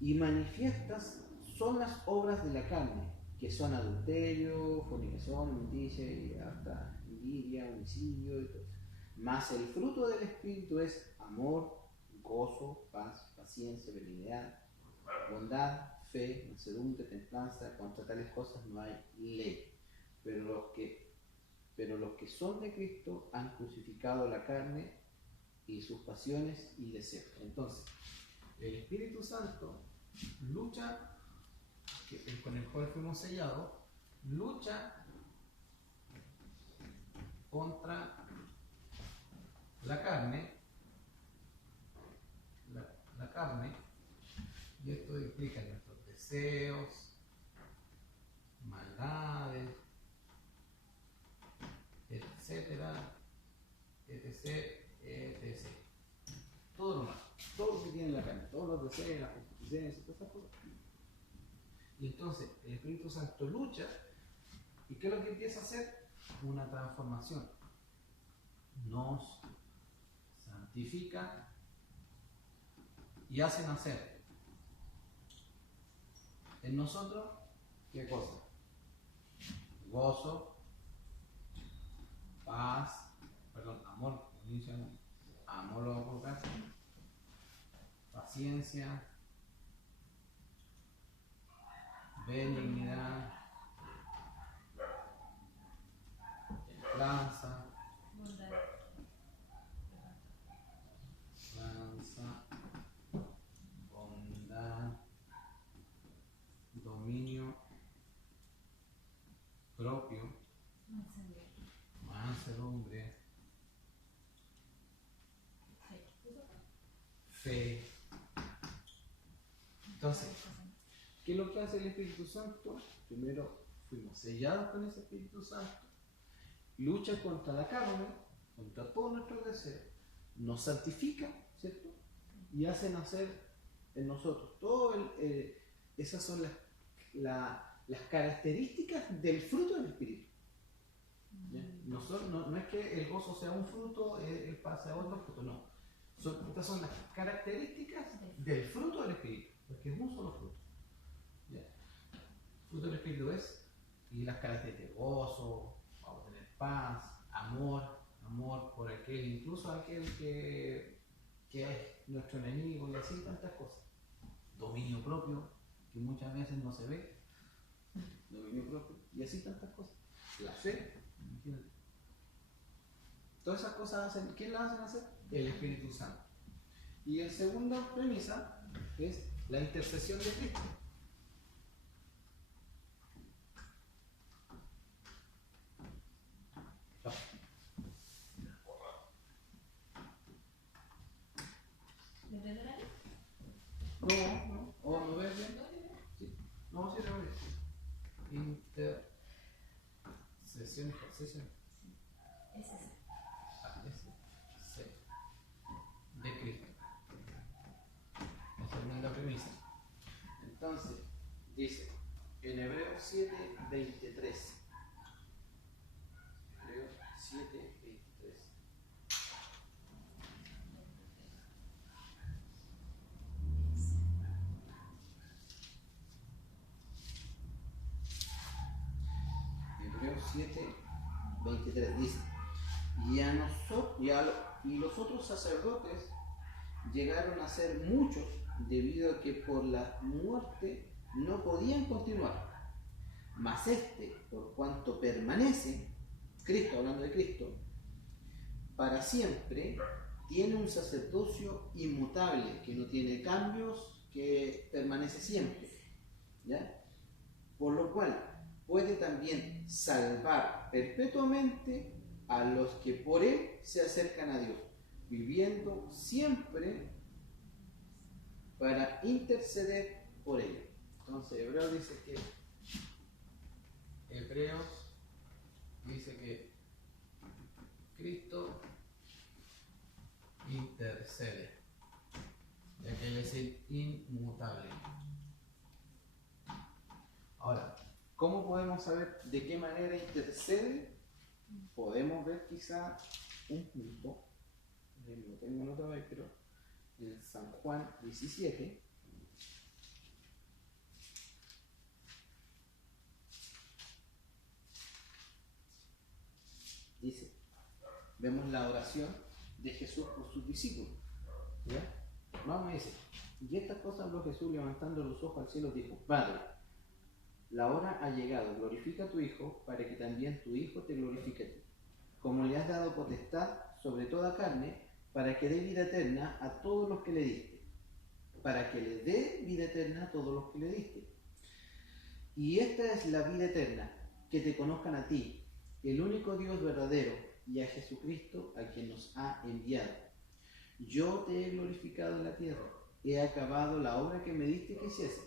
Y manifiestas son las obras de la carne, que son adulterio, fornicación, inmundicia, y hasta envidia, homicidio y todo eso. Mas el fruto del espíritu es amor, gozo, paz, paciencia, benignidad, bondad, fe, mansedumbre, templanza. Contra tales cosas no hay ley. Pero los que son de Cristo han crucificado la carne y sus pasiones y deseos. Entonces, el Espíritu Santo lucha, con el cual fuimos sellados, lucha contra la carne, y esto implica nuestros deseos, maldades, etcétera, etc. Todo lo malo, todo lo que tiene la carne, todos los deseos, las concupiscencias, todas esas cosas. Y entonces el Espíritu Santo lucha, ¿y qué es lo que empieza a hacer? Una transformación. Nos santifica y hace nacer en nosotros, ¿qué cosa? Gozo, paz, amor, amor lo vamos a colocar, paciencia, benignidad, templanza, bondad, dominio propio, mansedumbre, fe. Entonces, ¿Qué es lo que hace el Espíritu Santo? Primero fuimos sellados con ese Espíritu Santo, lucha contra la carne, contra todos nuestros deseos, nos santifica, ¿cierto? Y hace nacer en nosotros esas son las características del fruto del Espíritu. ¿Ya? No es que el gozo sea un fruto, el paz sea otro fruto, no. Estas son las características del fruto del Espíritu, porque es un solo fruto. ¿Ya? El fruto del Espíritu es, y las características, gozo, vamos a tener paz, amor por aquel, incluso aquel que es nuestro enemigo, y así tantas cosas. Dominio propio, que muchas veces no se ve, dominio propio, y así tantas cosas. La fe, imagínate. Todas esas cosas hacen, ¿quién las hace hacer? El Espíritu Santo. Y la segunda premisa es la intercesión de Cristo. ¿Le ves el área? No, o no ves bien. Sí. No, sí, lo ves. Intercesión, intercesión. Es ese. Sí. De Cristo. La segunda premisa. Entonces, dice en Hebreos 7:23. Hebreos 7:23. Hebreos 7:23 dice: y los otros sacerdotes llegaron a ser muchos, debido a que por la muerte no podían continuar. Mas por cuanto permanece, Cristo, hablando de Cristo, para siempre, tiene un sacerdocio inmutable, que no tiene cambios, que permanece siempre. ¿Ya? Por lo cual puede también salvar perpetuamente a los que por él se acercan a Dios, viviendo siempre para interceder por ellos. Entonces, Hebreos dice que Cristo intercede, ya que Él es el inmutable. Ahora, ¿cómo podemos saber de qué manera intercede? Podemos ver quizá un punto, no tengo nota hoy, pero en San Juan 17, dice, vemos la oración de Jesús por sus discípulos. ¿Ya? Vamos a decir, y estas cosas habló Jesús levantando los ojos al cielo, dijo: Padre, la hora ha llegado, glorifica a tu Hijo, para que también tu Hijo te glorifique a ti, como le has dado potestad sobre toda carne, para que dé vida eterna a todos los que le diste, para que le dé vida eterna a todos los que le diste. Y esta es la vida eterna, que te conozcan a ti, el único Dios verdadero, y a Jesucristo, a quien nos ha enviado. Yo te he glorificado en la tierra, he acabado la obra que me diste que hiciese.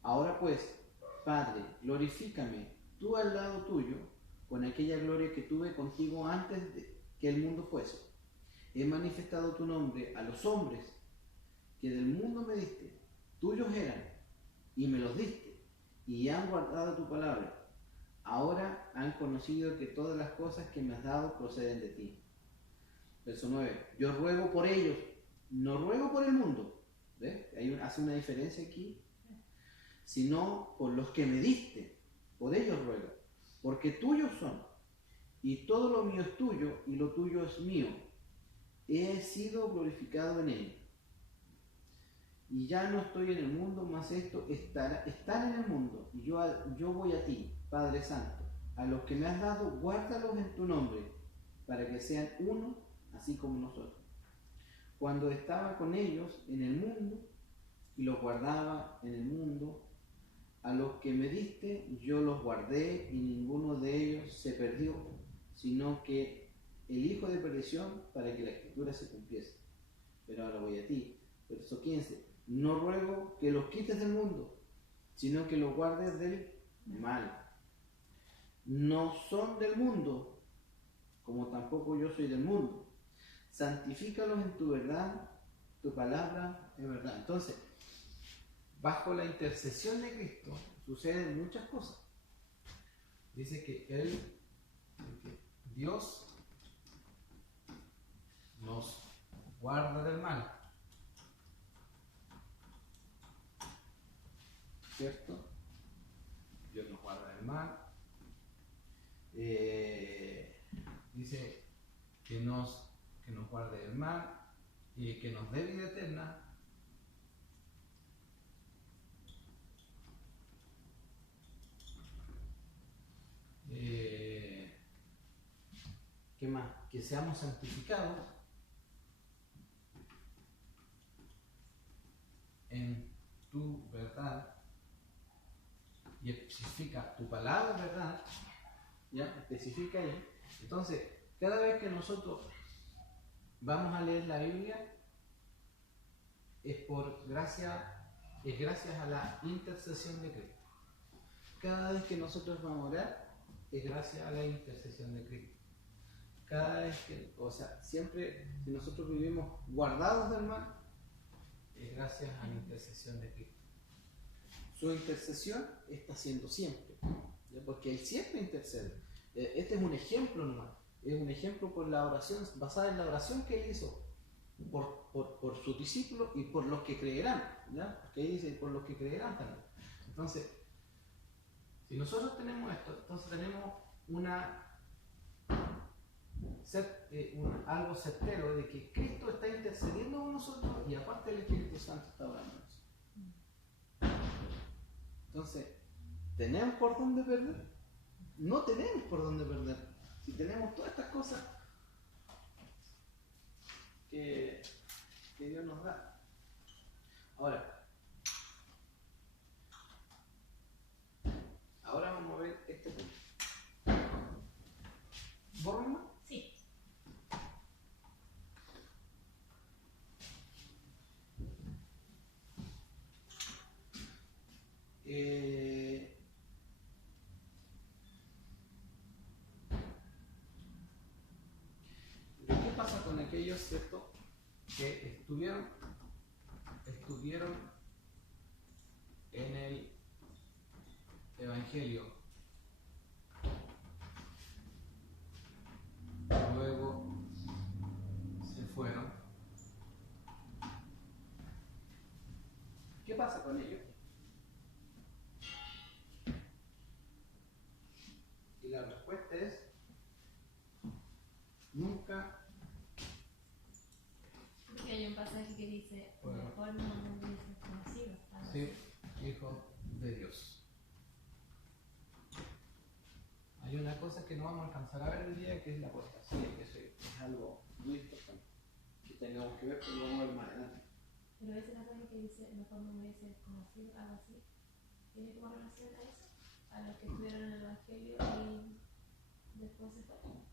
Ahora pues, Padre, glorifícame tú al lado tuyo, con aquella gloria que tuve contigo antes de que el mundo fuese. He manifestado tu nombre a los hombres que del mundo me diste, tuyos eran, y me los diste, y han guardado tu palabra. Ahora han conocido que todas las cosas que me has dado proceden de ti. Verso 9. Yo ruego por ellos, no ruego por el mundo. ¿Ves? Hace una diferencia aquí. Sino por los que me diste, por ellos ruego, porque tuyos son, y todo lo mío es tuyo, y lo tuyo es mío. He sido glorificado en él. Y ya no estoy en el mundo, mas esto están en el mundo, y yo voy a ti, Padre Santo. A los que me has dado, guárdalos en tu nombre, para que sean uno, así como nosotros. Cuando estaba con ellos en el mundo, y los guardaba en el mundo, a los que me diste, yo los guardé, y ninguno de ellos se perdió, sino que el hijo de perdición, para que la escritura se cumpliese. Pero ahora voy a ti. Verso 15. No ruego que los quites del mundo, sino que los guardes del mal. No son del mundo, como tampoco yo soy del mundo. Santifícalos en tu verdad, tu palabra es verdad. Entonces, bajo la intercesión de Cristo suceden muchas cosas. Dice que Dios nos guarda del mal, ¿cierto? Dios nos guarda del mal. Dice que nos guarde del mal y que nos dé vida eterna. ¿Qué más? Que seamos santificados en tu verdad, y especifica tu palabra, ¿verdad? Ya, especifica ahí. Entonces, cada vez que nosotros vamos a leer la Biblia, es gracias a la intercesión de Cristo. Cada vez que nosotros vamos a orar, es gracias a la intercesión de Cristo. Cada vez que, o sea, siempre, si nosotros vivimos guardados del mal, es gracias a la intercesión de Cristo. Su intercesión está siendo siempre, ¿ya? Porque Él siempre intercede. Este es un ejemplo nomás, es un ejemplo por la oración, basada en la oración que Él hizo por sus discípulos y por los que creerán, ¿ya? Porque ahí dice por los que creerán también. Entonces, si nosotros tenemos esto, entonces tenemos algo certero de que Cristo está intercediendo con nosotros y aparte el Espíritu Santo está orando en nosotros. Entonces, ¿tenemos por dónde perder? No tenemos por dónde perder. Si tenemos todas estas cosas que Dios nos da. Ahora vamos a ver este punto. ¿Borma? Sí. ¿Qué pasa con aquellos, cierto, que estuvieron en el Evangelio, luego se fueron? ¿Qué pasa con ellos? Y la respuesta es nunca. Porque hay un pasaje que dice, Bueno. mejor no me hubieses conocido. algo Sí, así. hijo de Dios. Hay una cosa que no vamos a alcanzar a ver el día, que es la apostasía, que es algo muy importante que tengamos que ver, pero lo vamos a ver más adelante. Pero ese pasaje que dice, mejor no me hubieses conocido, algo así, ¿tiene como relación a eso? A los que estuvieron en el Evangelio y después se fueron.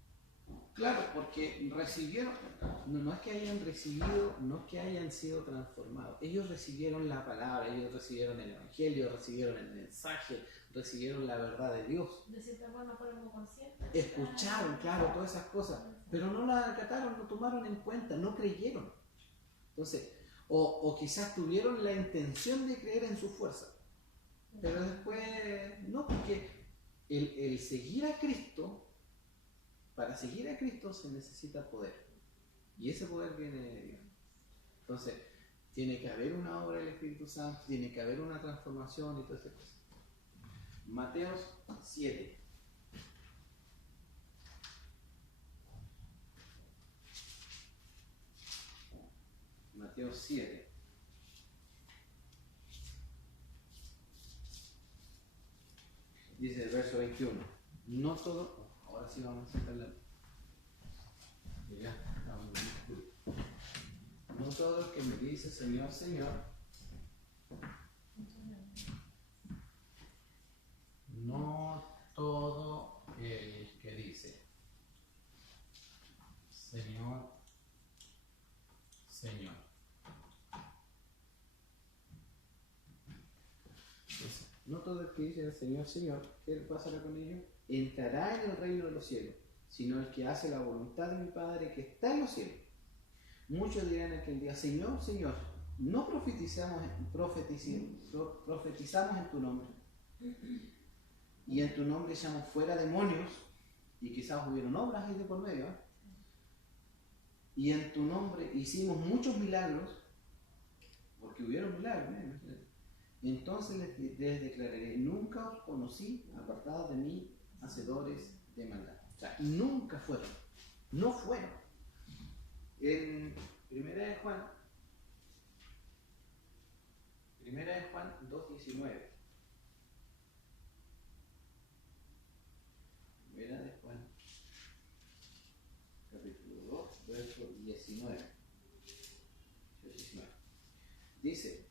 Claro, porque recibieron, no es que hayan recibido, no es que hayan sido transformados. Ellos recibieron la palabra, ellos recibieron el Evangelio, recibieron el mensaje, recibieron la verdad de Dios. De cierta forma fueron como conscientes. Escucharon, claro, todas esas cosas, pero no las acataron, no tomaron en cuenta, no creyeron. Entonces, o quizás tuvieron la intención de creer en su fuerza, pero después no, porque el seguir a Cristo, para seguir a Cristo se necesita poder, y ese poder viene de Dios. Entonces, tiene que haber una obra del Espíritu Santo, tiene que haber una transformación y todas esas cosas. Mateo 7. Mateo 7. Dice el verso 21. No todo. Ahora sí vamos a sacar la. Ya, estamos en el. No todo el que me dice Señor, Señor, no todo el que dice Señor, Señor. todo el que dice el Señor, Señor, ¿qué pasará con ellos? Entrará en el reino de los cielos, sino el que hace la voluntad de mi Padre que está en los cielos. Muchos dirán en aquel día, Señor, Señor, ¿no profetizamos en tu nombre? Y en tu nombre echamos fuera demonios, y quizás hubieron obras ahí de por medio, ¿eh? Y en tu nombre hicimos muchos milagros, porque hubieron milagros, ¿eh? Entonces les declararé, nunca os conocí, apartados de mí, hacedores de maldad. O sea, nunca fueron, no fueron. En Primera de Juan 2:19. Primera de Juan, capítulo 2, verso 19. Dice,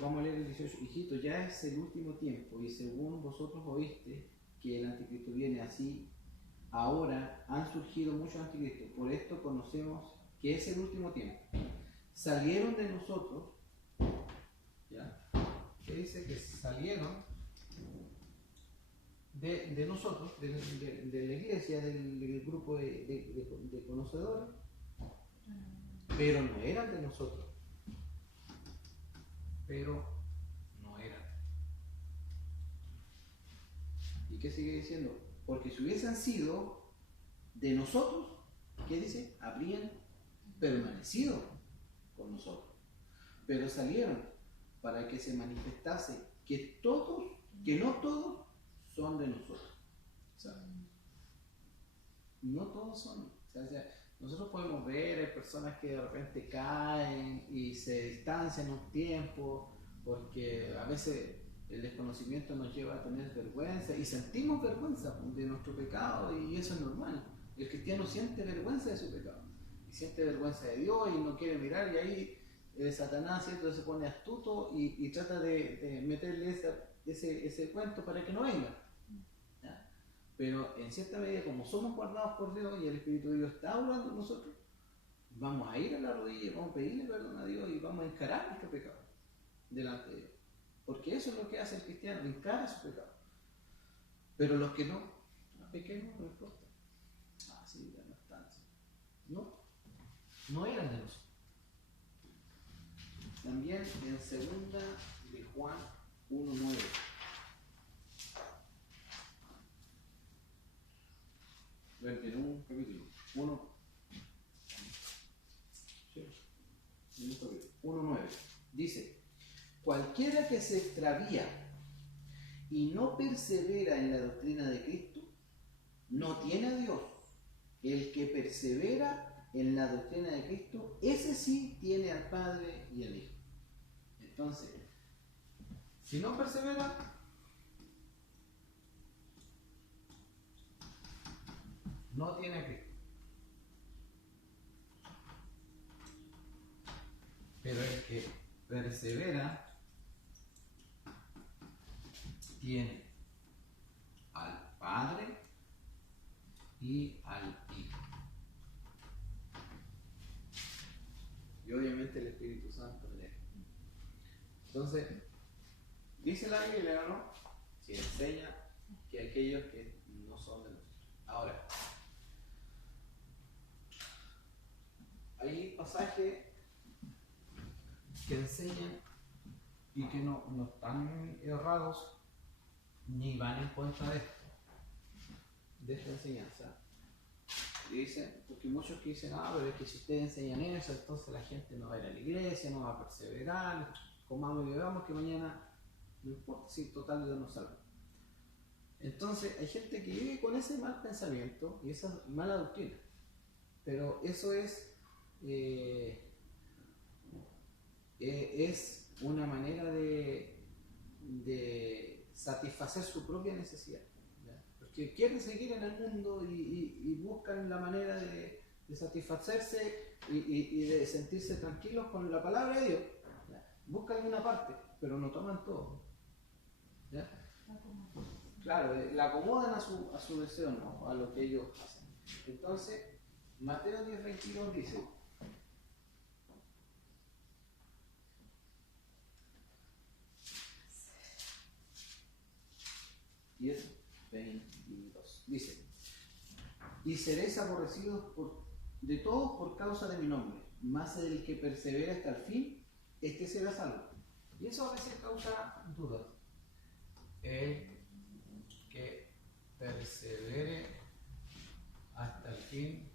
vamos a leer el 18. Hijito, ya es el último tiempo, y según vosotros oíste que el anticristo viene, así ahora han surgido muchos anticristos. Por esto conocemos que es el último tiempo. Salieron de nosotros, ¿ya? ¿Qué dice? Que salieron de nosotros, de la iglesia, del grupo de conocedores, pero no eran de nosotros. Pero no eran. ¿Y qué sigue diciendo? Porque si hubiesen sido de nosotros, ¿qué dice? Habrían permanecido con nosotros. Pero salieron para que se manifestase que no todos son de nosotros. O sea, no todos son. O sea, nosotros podemos ver, hay personas que de repente caen y se distancian un tiempo, porque a veces el desconocimiento nos lleva a tener vergüenza y sentimos vergüenza de nuestro pecado, y eso es normal. El cristiano siente vergüenza de su pecado y siente vergüenza de Dios y no quiere mirar, y ahí Satanás, ¿cierto?, se pone astuto y trata de meterle ese cuento para que no venga. ¿Ya? Pero en cierta medida, como somos guardados por Dios y el Espíritu de Dios está obrando en nosotros, vamos a ir a la rodilla, vamos a pedirle perdón a Dios y vamos a encarar nuestro pecado delante de Dios. Porque eso es lo que hace el cristiano, encara su pecado. Pero los que no, los pequeños, no importa. Sí, ya no están. No eran de nosotros. También en 2 de Juan 1:9. En un capítulo 1:9 dice: cualquiera que se extravía y no persevera en la doctrina de Cristo, no tiene a Dios. El que persevera en la doctrina de Cristo, ese sí tiene al Padre y al Hijo. Entonces, si no persevera, no tiene a Cristo. Pero el que persevera tiene al Padre y al Hijo. Y obviamente el Espíritu Santo en él. Entonces, dice la Biblia, ¿no? Si enseña que aquellos que no son de nosotros. Ahora, hay pasajes que enseñan y que no están errados ni van en contra de esta enseñanza. Y dicen, porque muchos que dicen, pero es que si ustedes enseñan eso, entonces la gente no va a ir a la iglesia, no va a perseverar, comamos y bebamos que mañana no importa si total Dios nos salva. Entonces hay gente que vive con ese mal pensamiento y esa mala doctrina, pero eso es una manera de satisfacer su propia necesidad, ¿ya? Porque quieren seguir en el mundo y buscan la manera de satisfacerse y de sentirse tranquilos con la palabra de Dios, ¿ya? Buscan una parte, pero no toman todo, ¿ya? Claro, la acomodan a su deseo, ¿no? A lo que ellos hacen. Entonces, Mateo 10:22 dice: 10:22. Dice, y seréis aborrecidos de todos por causa de mi nombre, mas el que persevera hasta el fin, este será salvo. Y eso a veces causa dudas. El que persevere hasta el fin,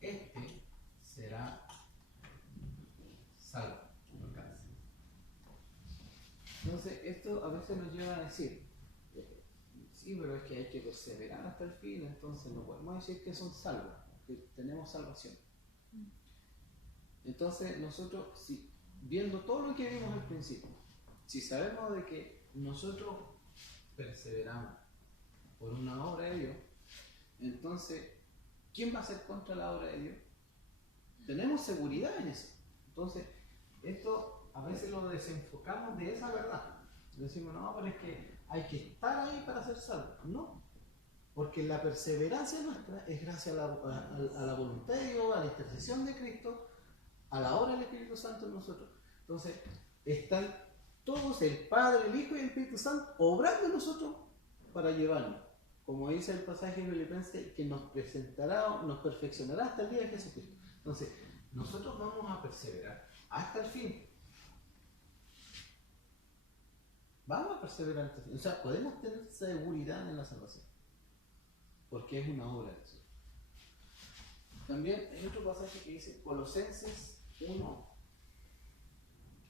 este será salvo. Entonces, esto a veces nos lleva a decir, sí, pero es que hay que perseverar hasta el fin, entonces no podemos decir que son salvos, que tenemos salvación. Entonces, nosotros, viendo todo lo que vimos al principio, si sabemos de que nosotros perseveramos por una obra de Dios, entonces, ¿quién va a ser contra la obra de Dios? Tenemos seguridad en eso. Entonces, esto a veces lo desenfocamos de esa verdad. Decimos, no, pero es que hay que estar ahí para ser salvo. No, porque la perseverancia nuestra es gracias a la voluntad de Dios, a la intercesión de Cristo, a la obra del Espíritu Santo en nosotros. Entonces, están todos, el Padre, el Hijo y el Espíritu Santo, obrando en nosotros para llevarnos. Como dice el pasaje de Filipenses, que nos presentará, nos perfeccionará hasta el día de Jesucristo. Entonces, nosotros vamos a perseverar hasta el fin. Vamos a perseverar hasta el fin. O sea, podemos tener seguridad en la salvación. Porque es una obra de Dios. También hay otro pasaje que dice Colosenses 1.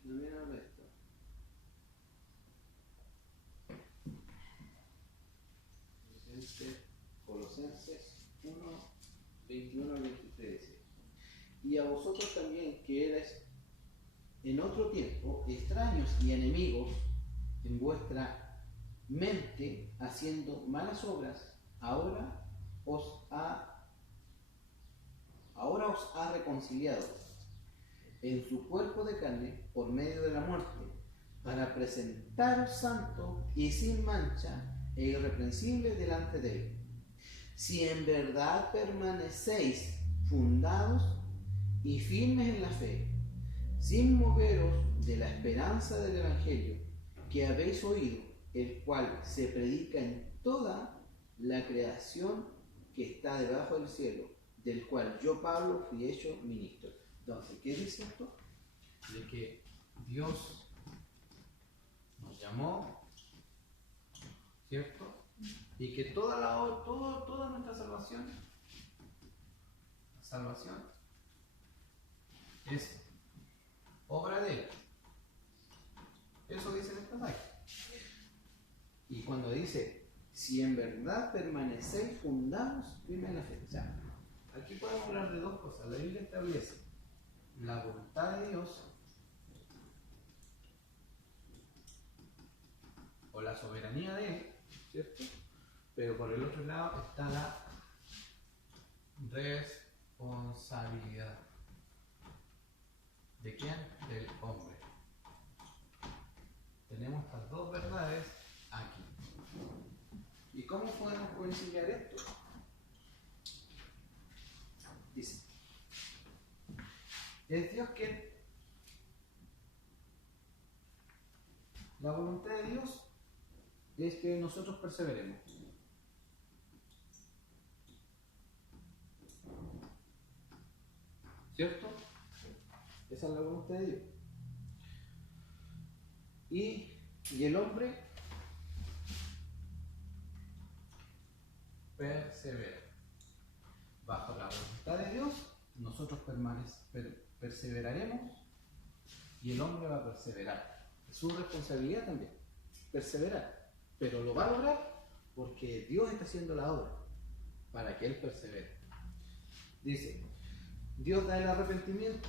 También habla de esto. Colosenses 1, 21 al 23 dice. Y a vosotros también, que erais en otro tiempo extraños y enemigos en vuestra mente, haciendo malas obras, ahora os ha reconciliado en su cuerpo de carne por medio de la muerte, para presentaros santos y sin mancha e irreprensibles delante de él. Si en verdad permanecéis fundados y firmes en la fe, sin moveros de la esperanza del Evangelio que habéis oído, el cual se predica en toda la creación que está debajo del cielo, del cual yo, Pablo, fui hecho ministro. Entonces, ¿qué dice esto? De que Dios nos llamó, ¿cierto? Y que toda nuestra salvación es obra de Él. Eso dice el pasaje. Y cuando dice, si en verdad permanecéis fundados, firmes en la fe. O sea, aquí podemos hablar de dos cosas. La Biblia establece la voluntad de Dios o la soberanía de Él, ¿cierto? Pero por el otro lado está la responsabilidad. ¿De quién? Del hombre. Tenemos estas dos verdades aquí. ¿Y cómo podemos conciliar esto? Dice, es Dios quien, la voluntad de Dios es que nosotros perseveremos. ¿Cierto? Esa es la voluntad de Dios. Y el hombre persevera. Bajo la voluntad de Dios, nosotros perseveraremos y el hombre va a perseverar. Es su responsabilidad también, perseverar. Pero lo va a lograr porque Dios está haciendo la obra para que él persevere. Dice, Dios da el arrepentimiento.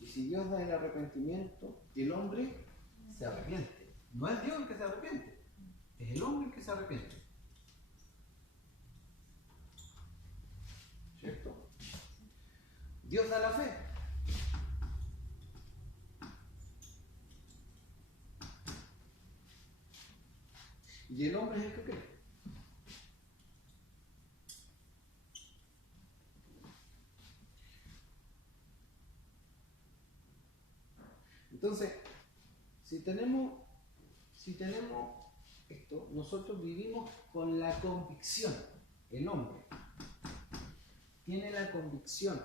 Y si Dios da el arrepentimiento, el hombre se arrepiente. No es Dios el que se arrepiente, es el hombre el que se arrepiente. ¿Cierto? Dios da la fe. Y el hombre es el que cree. Entonces, si tenemos esto, nosotros vivimos con la convicción. El hombre tiene la convicción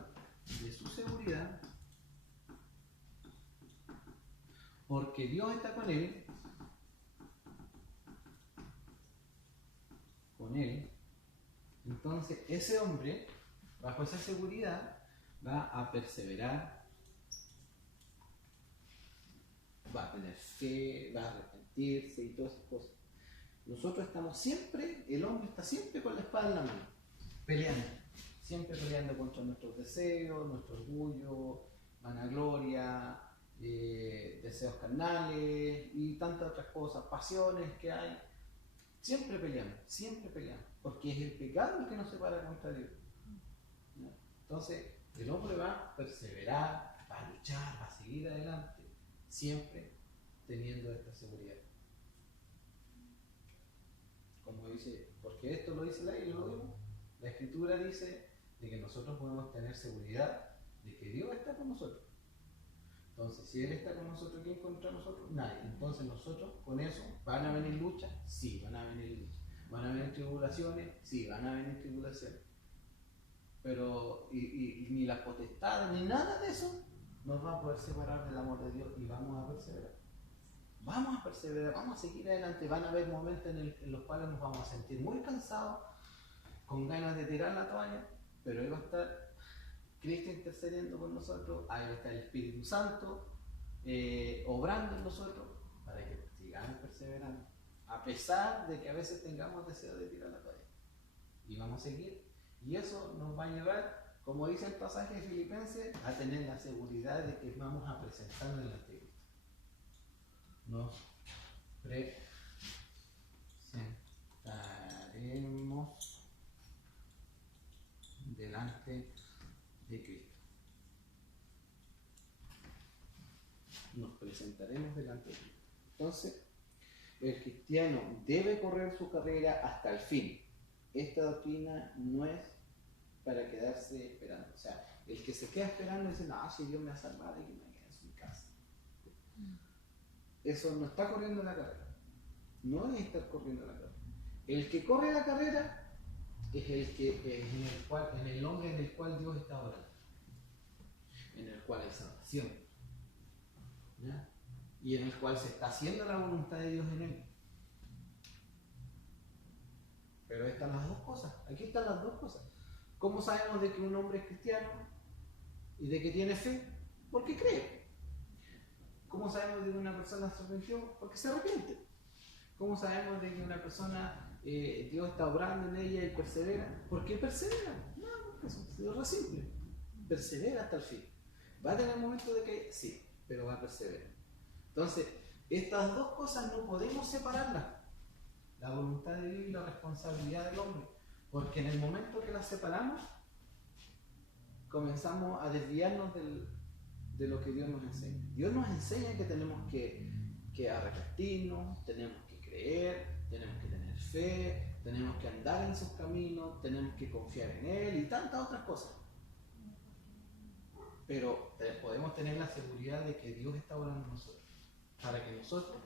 de su seguridad porque Dios está con él, entonces ese hombre, bajo esa seguridad, va a perseverar, va a tener fe, va a arrepentirse y todas esas cosas. Nosotros estamos siempre, el hombre está siempre con la espada en la mano, peleando, siempre peleando contra nuestros deseos, nuestro orgullo, vanagloria, deseos carnales y tantas otras cosas, pasiones que hay. Siempre peleamos, porque es el pecado el que nos separa contra Dios. ¿No? Entonces, el hombre va a perseverar, va a luchar, va a seguir adelante, siempre teniendo esta seguridad. Como dice, porque esto lo dice la Biblia, lo digo, la Escritura dice de que nosotros podemos tener seguridad de que Dios está con nosotros. Entonces, si Él está con nosotros, ¿quién contra nosotros? Nadie. Entonces nosotros, con eso, ¿van a venir luchas? Sí, van a venir luchas. ¿Van a venir tribulaciones? Sí, van a venir tribulaciones. Pero, ni la potestad, ni nada de eso, nos va a poder separar del amor de Dios y vamos a perseverar. Vamos a perseverar, vamos a seguir adelante. Van a haber momentos en los cuales nos vamos a sentir muy cansados, con ganas de tirar la toalla, pero Él va a estar Cristo intercediendo con nosotros, ahí va a estar el Espíritu Santo obrando en nosotros para que sigamos perseverando, a pesar de que a veces tengamos deseo de tirar la toalla. Y vamos a seguir. Y eso nos va a llevar, como dice el pasaje de Filipenses, a tener la seguridad de que vamos a presentarnos delante de Cristo. Nos presentaremos delante de Cristo. Nos presentaremos delante de Cristo. Entonces, el cristiano debe correr su carrera hasta el fin. Esta doctrina no es para quedarse esperando. O sea, el que se queda esperando dice, no, si Dios me ha salvado y que me quede en mi casa. Eso no está corriendo la carrera. No es estar corriendo la carrera. El que corre la carrera es en el nombre en el cual Dios está orando, en el cual hay salvación, ¿ya? Y en el cual se está haciendo la voluntad de Dios en él. Pero están las dos cosas, aquí están las dos cosas. ¿Cómo sabemos de que un hombre es cristiano y de que tiene fe? Porque cree. ¿Cómo sabemos de que una persona se arrepintió? Porque se arrepiente. ¿Cómo sabemos de que una persona Dios está obrando en ella y persevera? ¿Por qué persevera? No, porque es simple. Persevera hasta el fin. ¿Va a tener momentos de que sí, pero va a perseverar? Entonces, estas dos cosas no podemos separarlas. La voluntad de Dios y la responsabilidad del hombre. Porque en el momento que las separamos, comenzamos a desviarnos de lo que Dios nos enseña. Dios nos enseña que tenemos que arrepentirnos, tenemos que creer, tenemos que tener fe, tenemos que andar en sus caminos, tenemos que confiar en Él y tantas otras cosas. Pero podemos tener la seguridad de que Dios está orando en nosotros, para que nosotros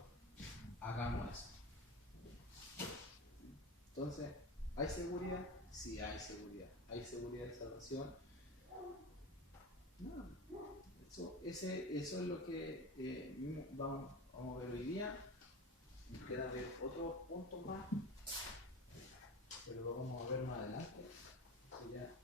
hagamos eso. Entonces, ¿hay seguridad? Sí, hay seguridad. ¿Hay seguridad de salvación? No. Eso es lo que vamos a ver hoy día. Nos quedan ver otros puntos más, pero lo vamos a ver más adelante. Ya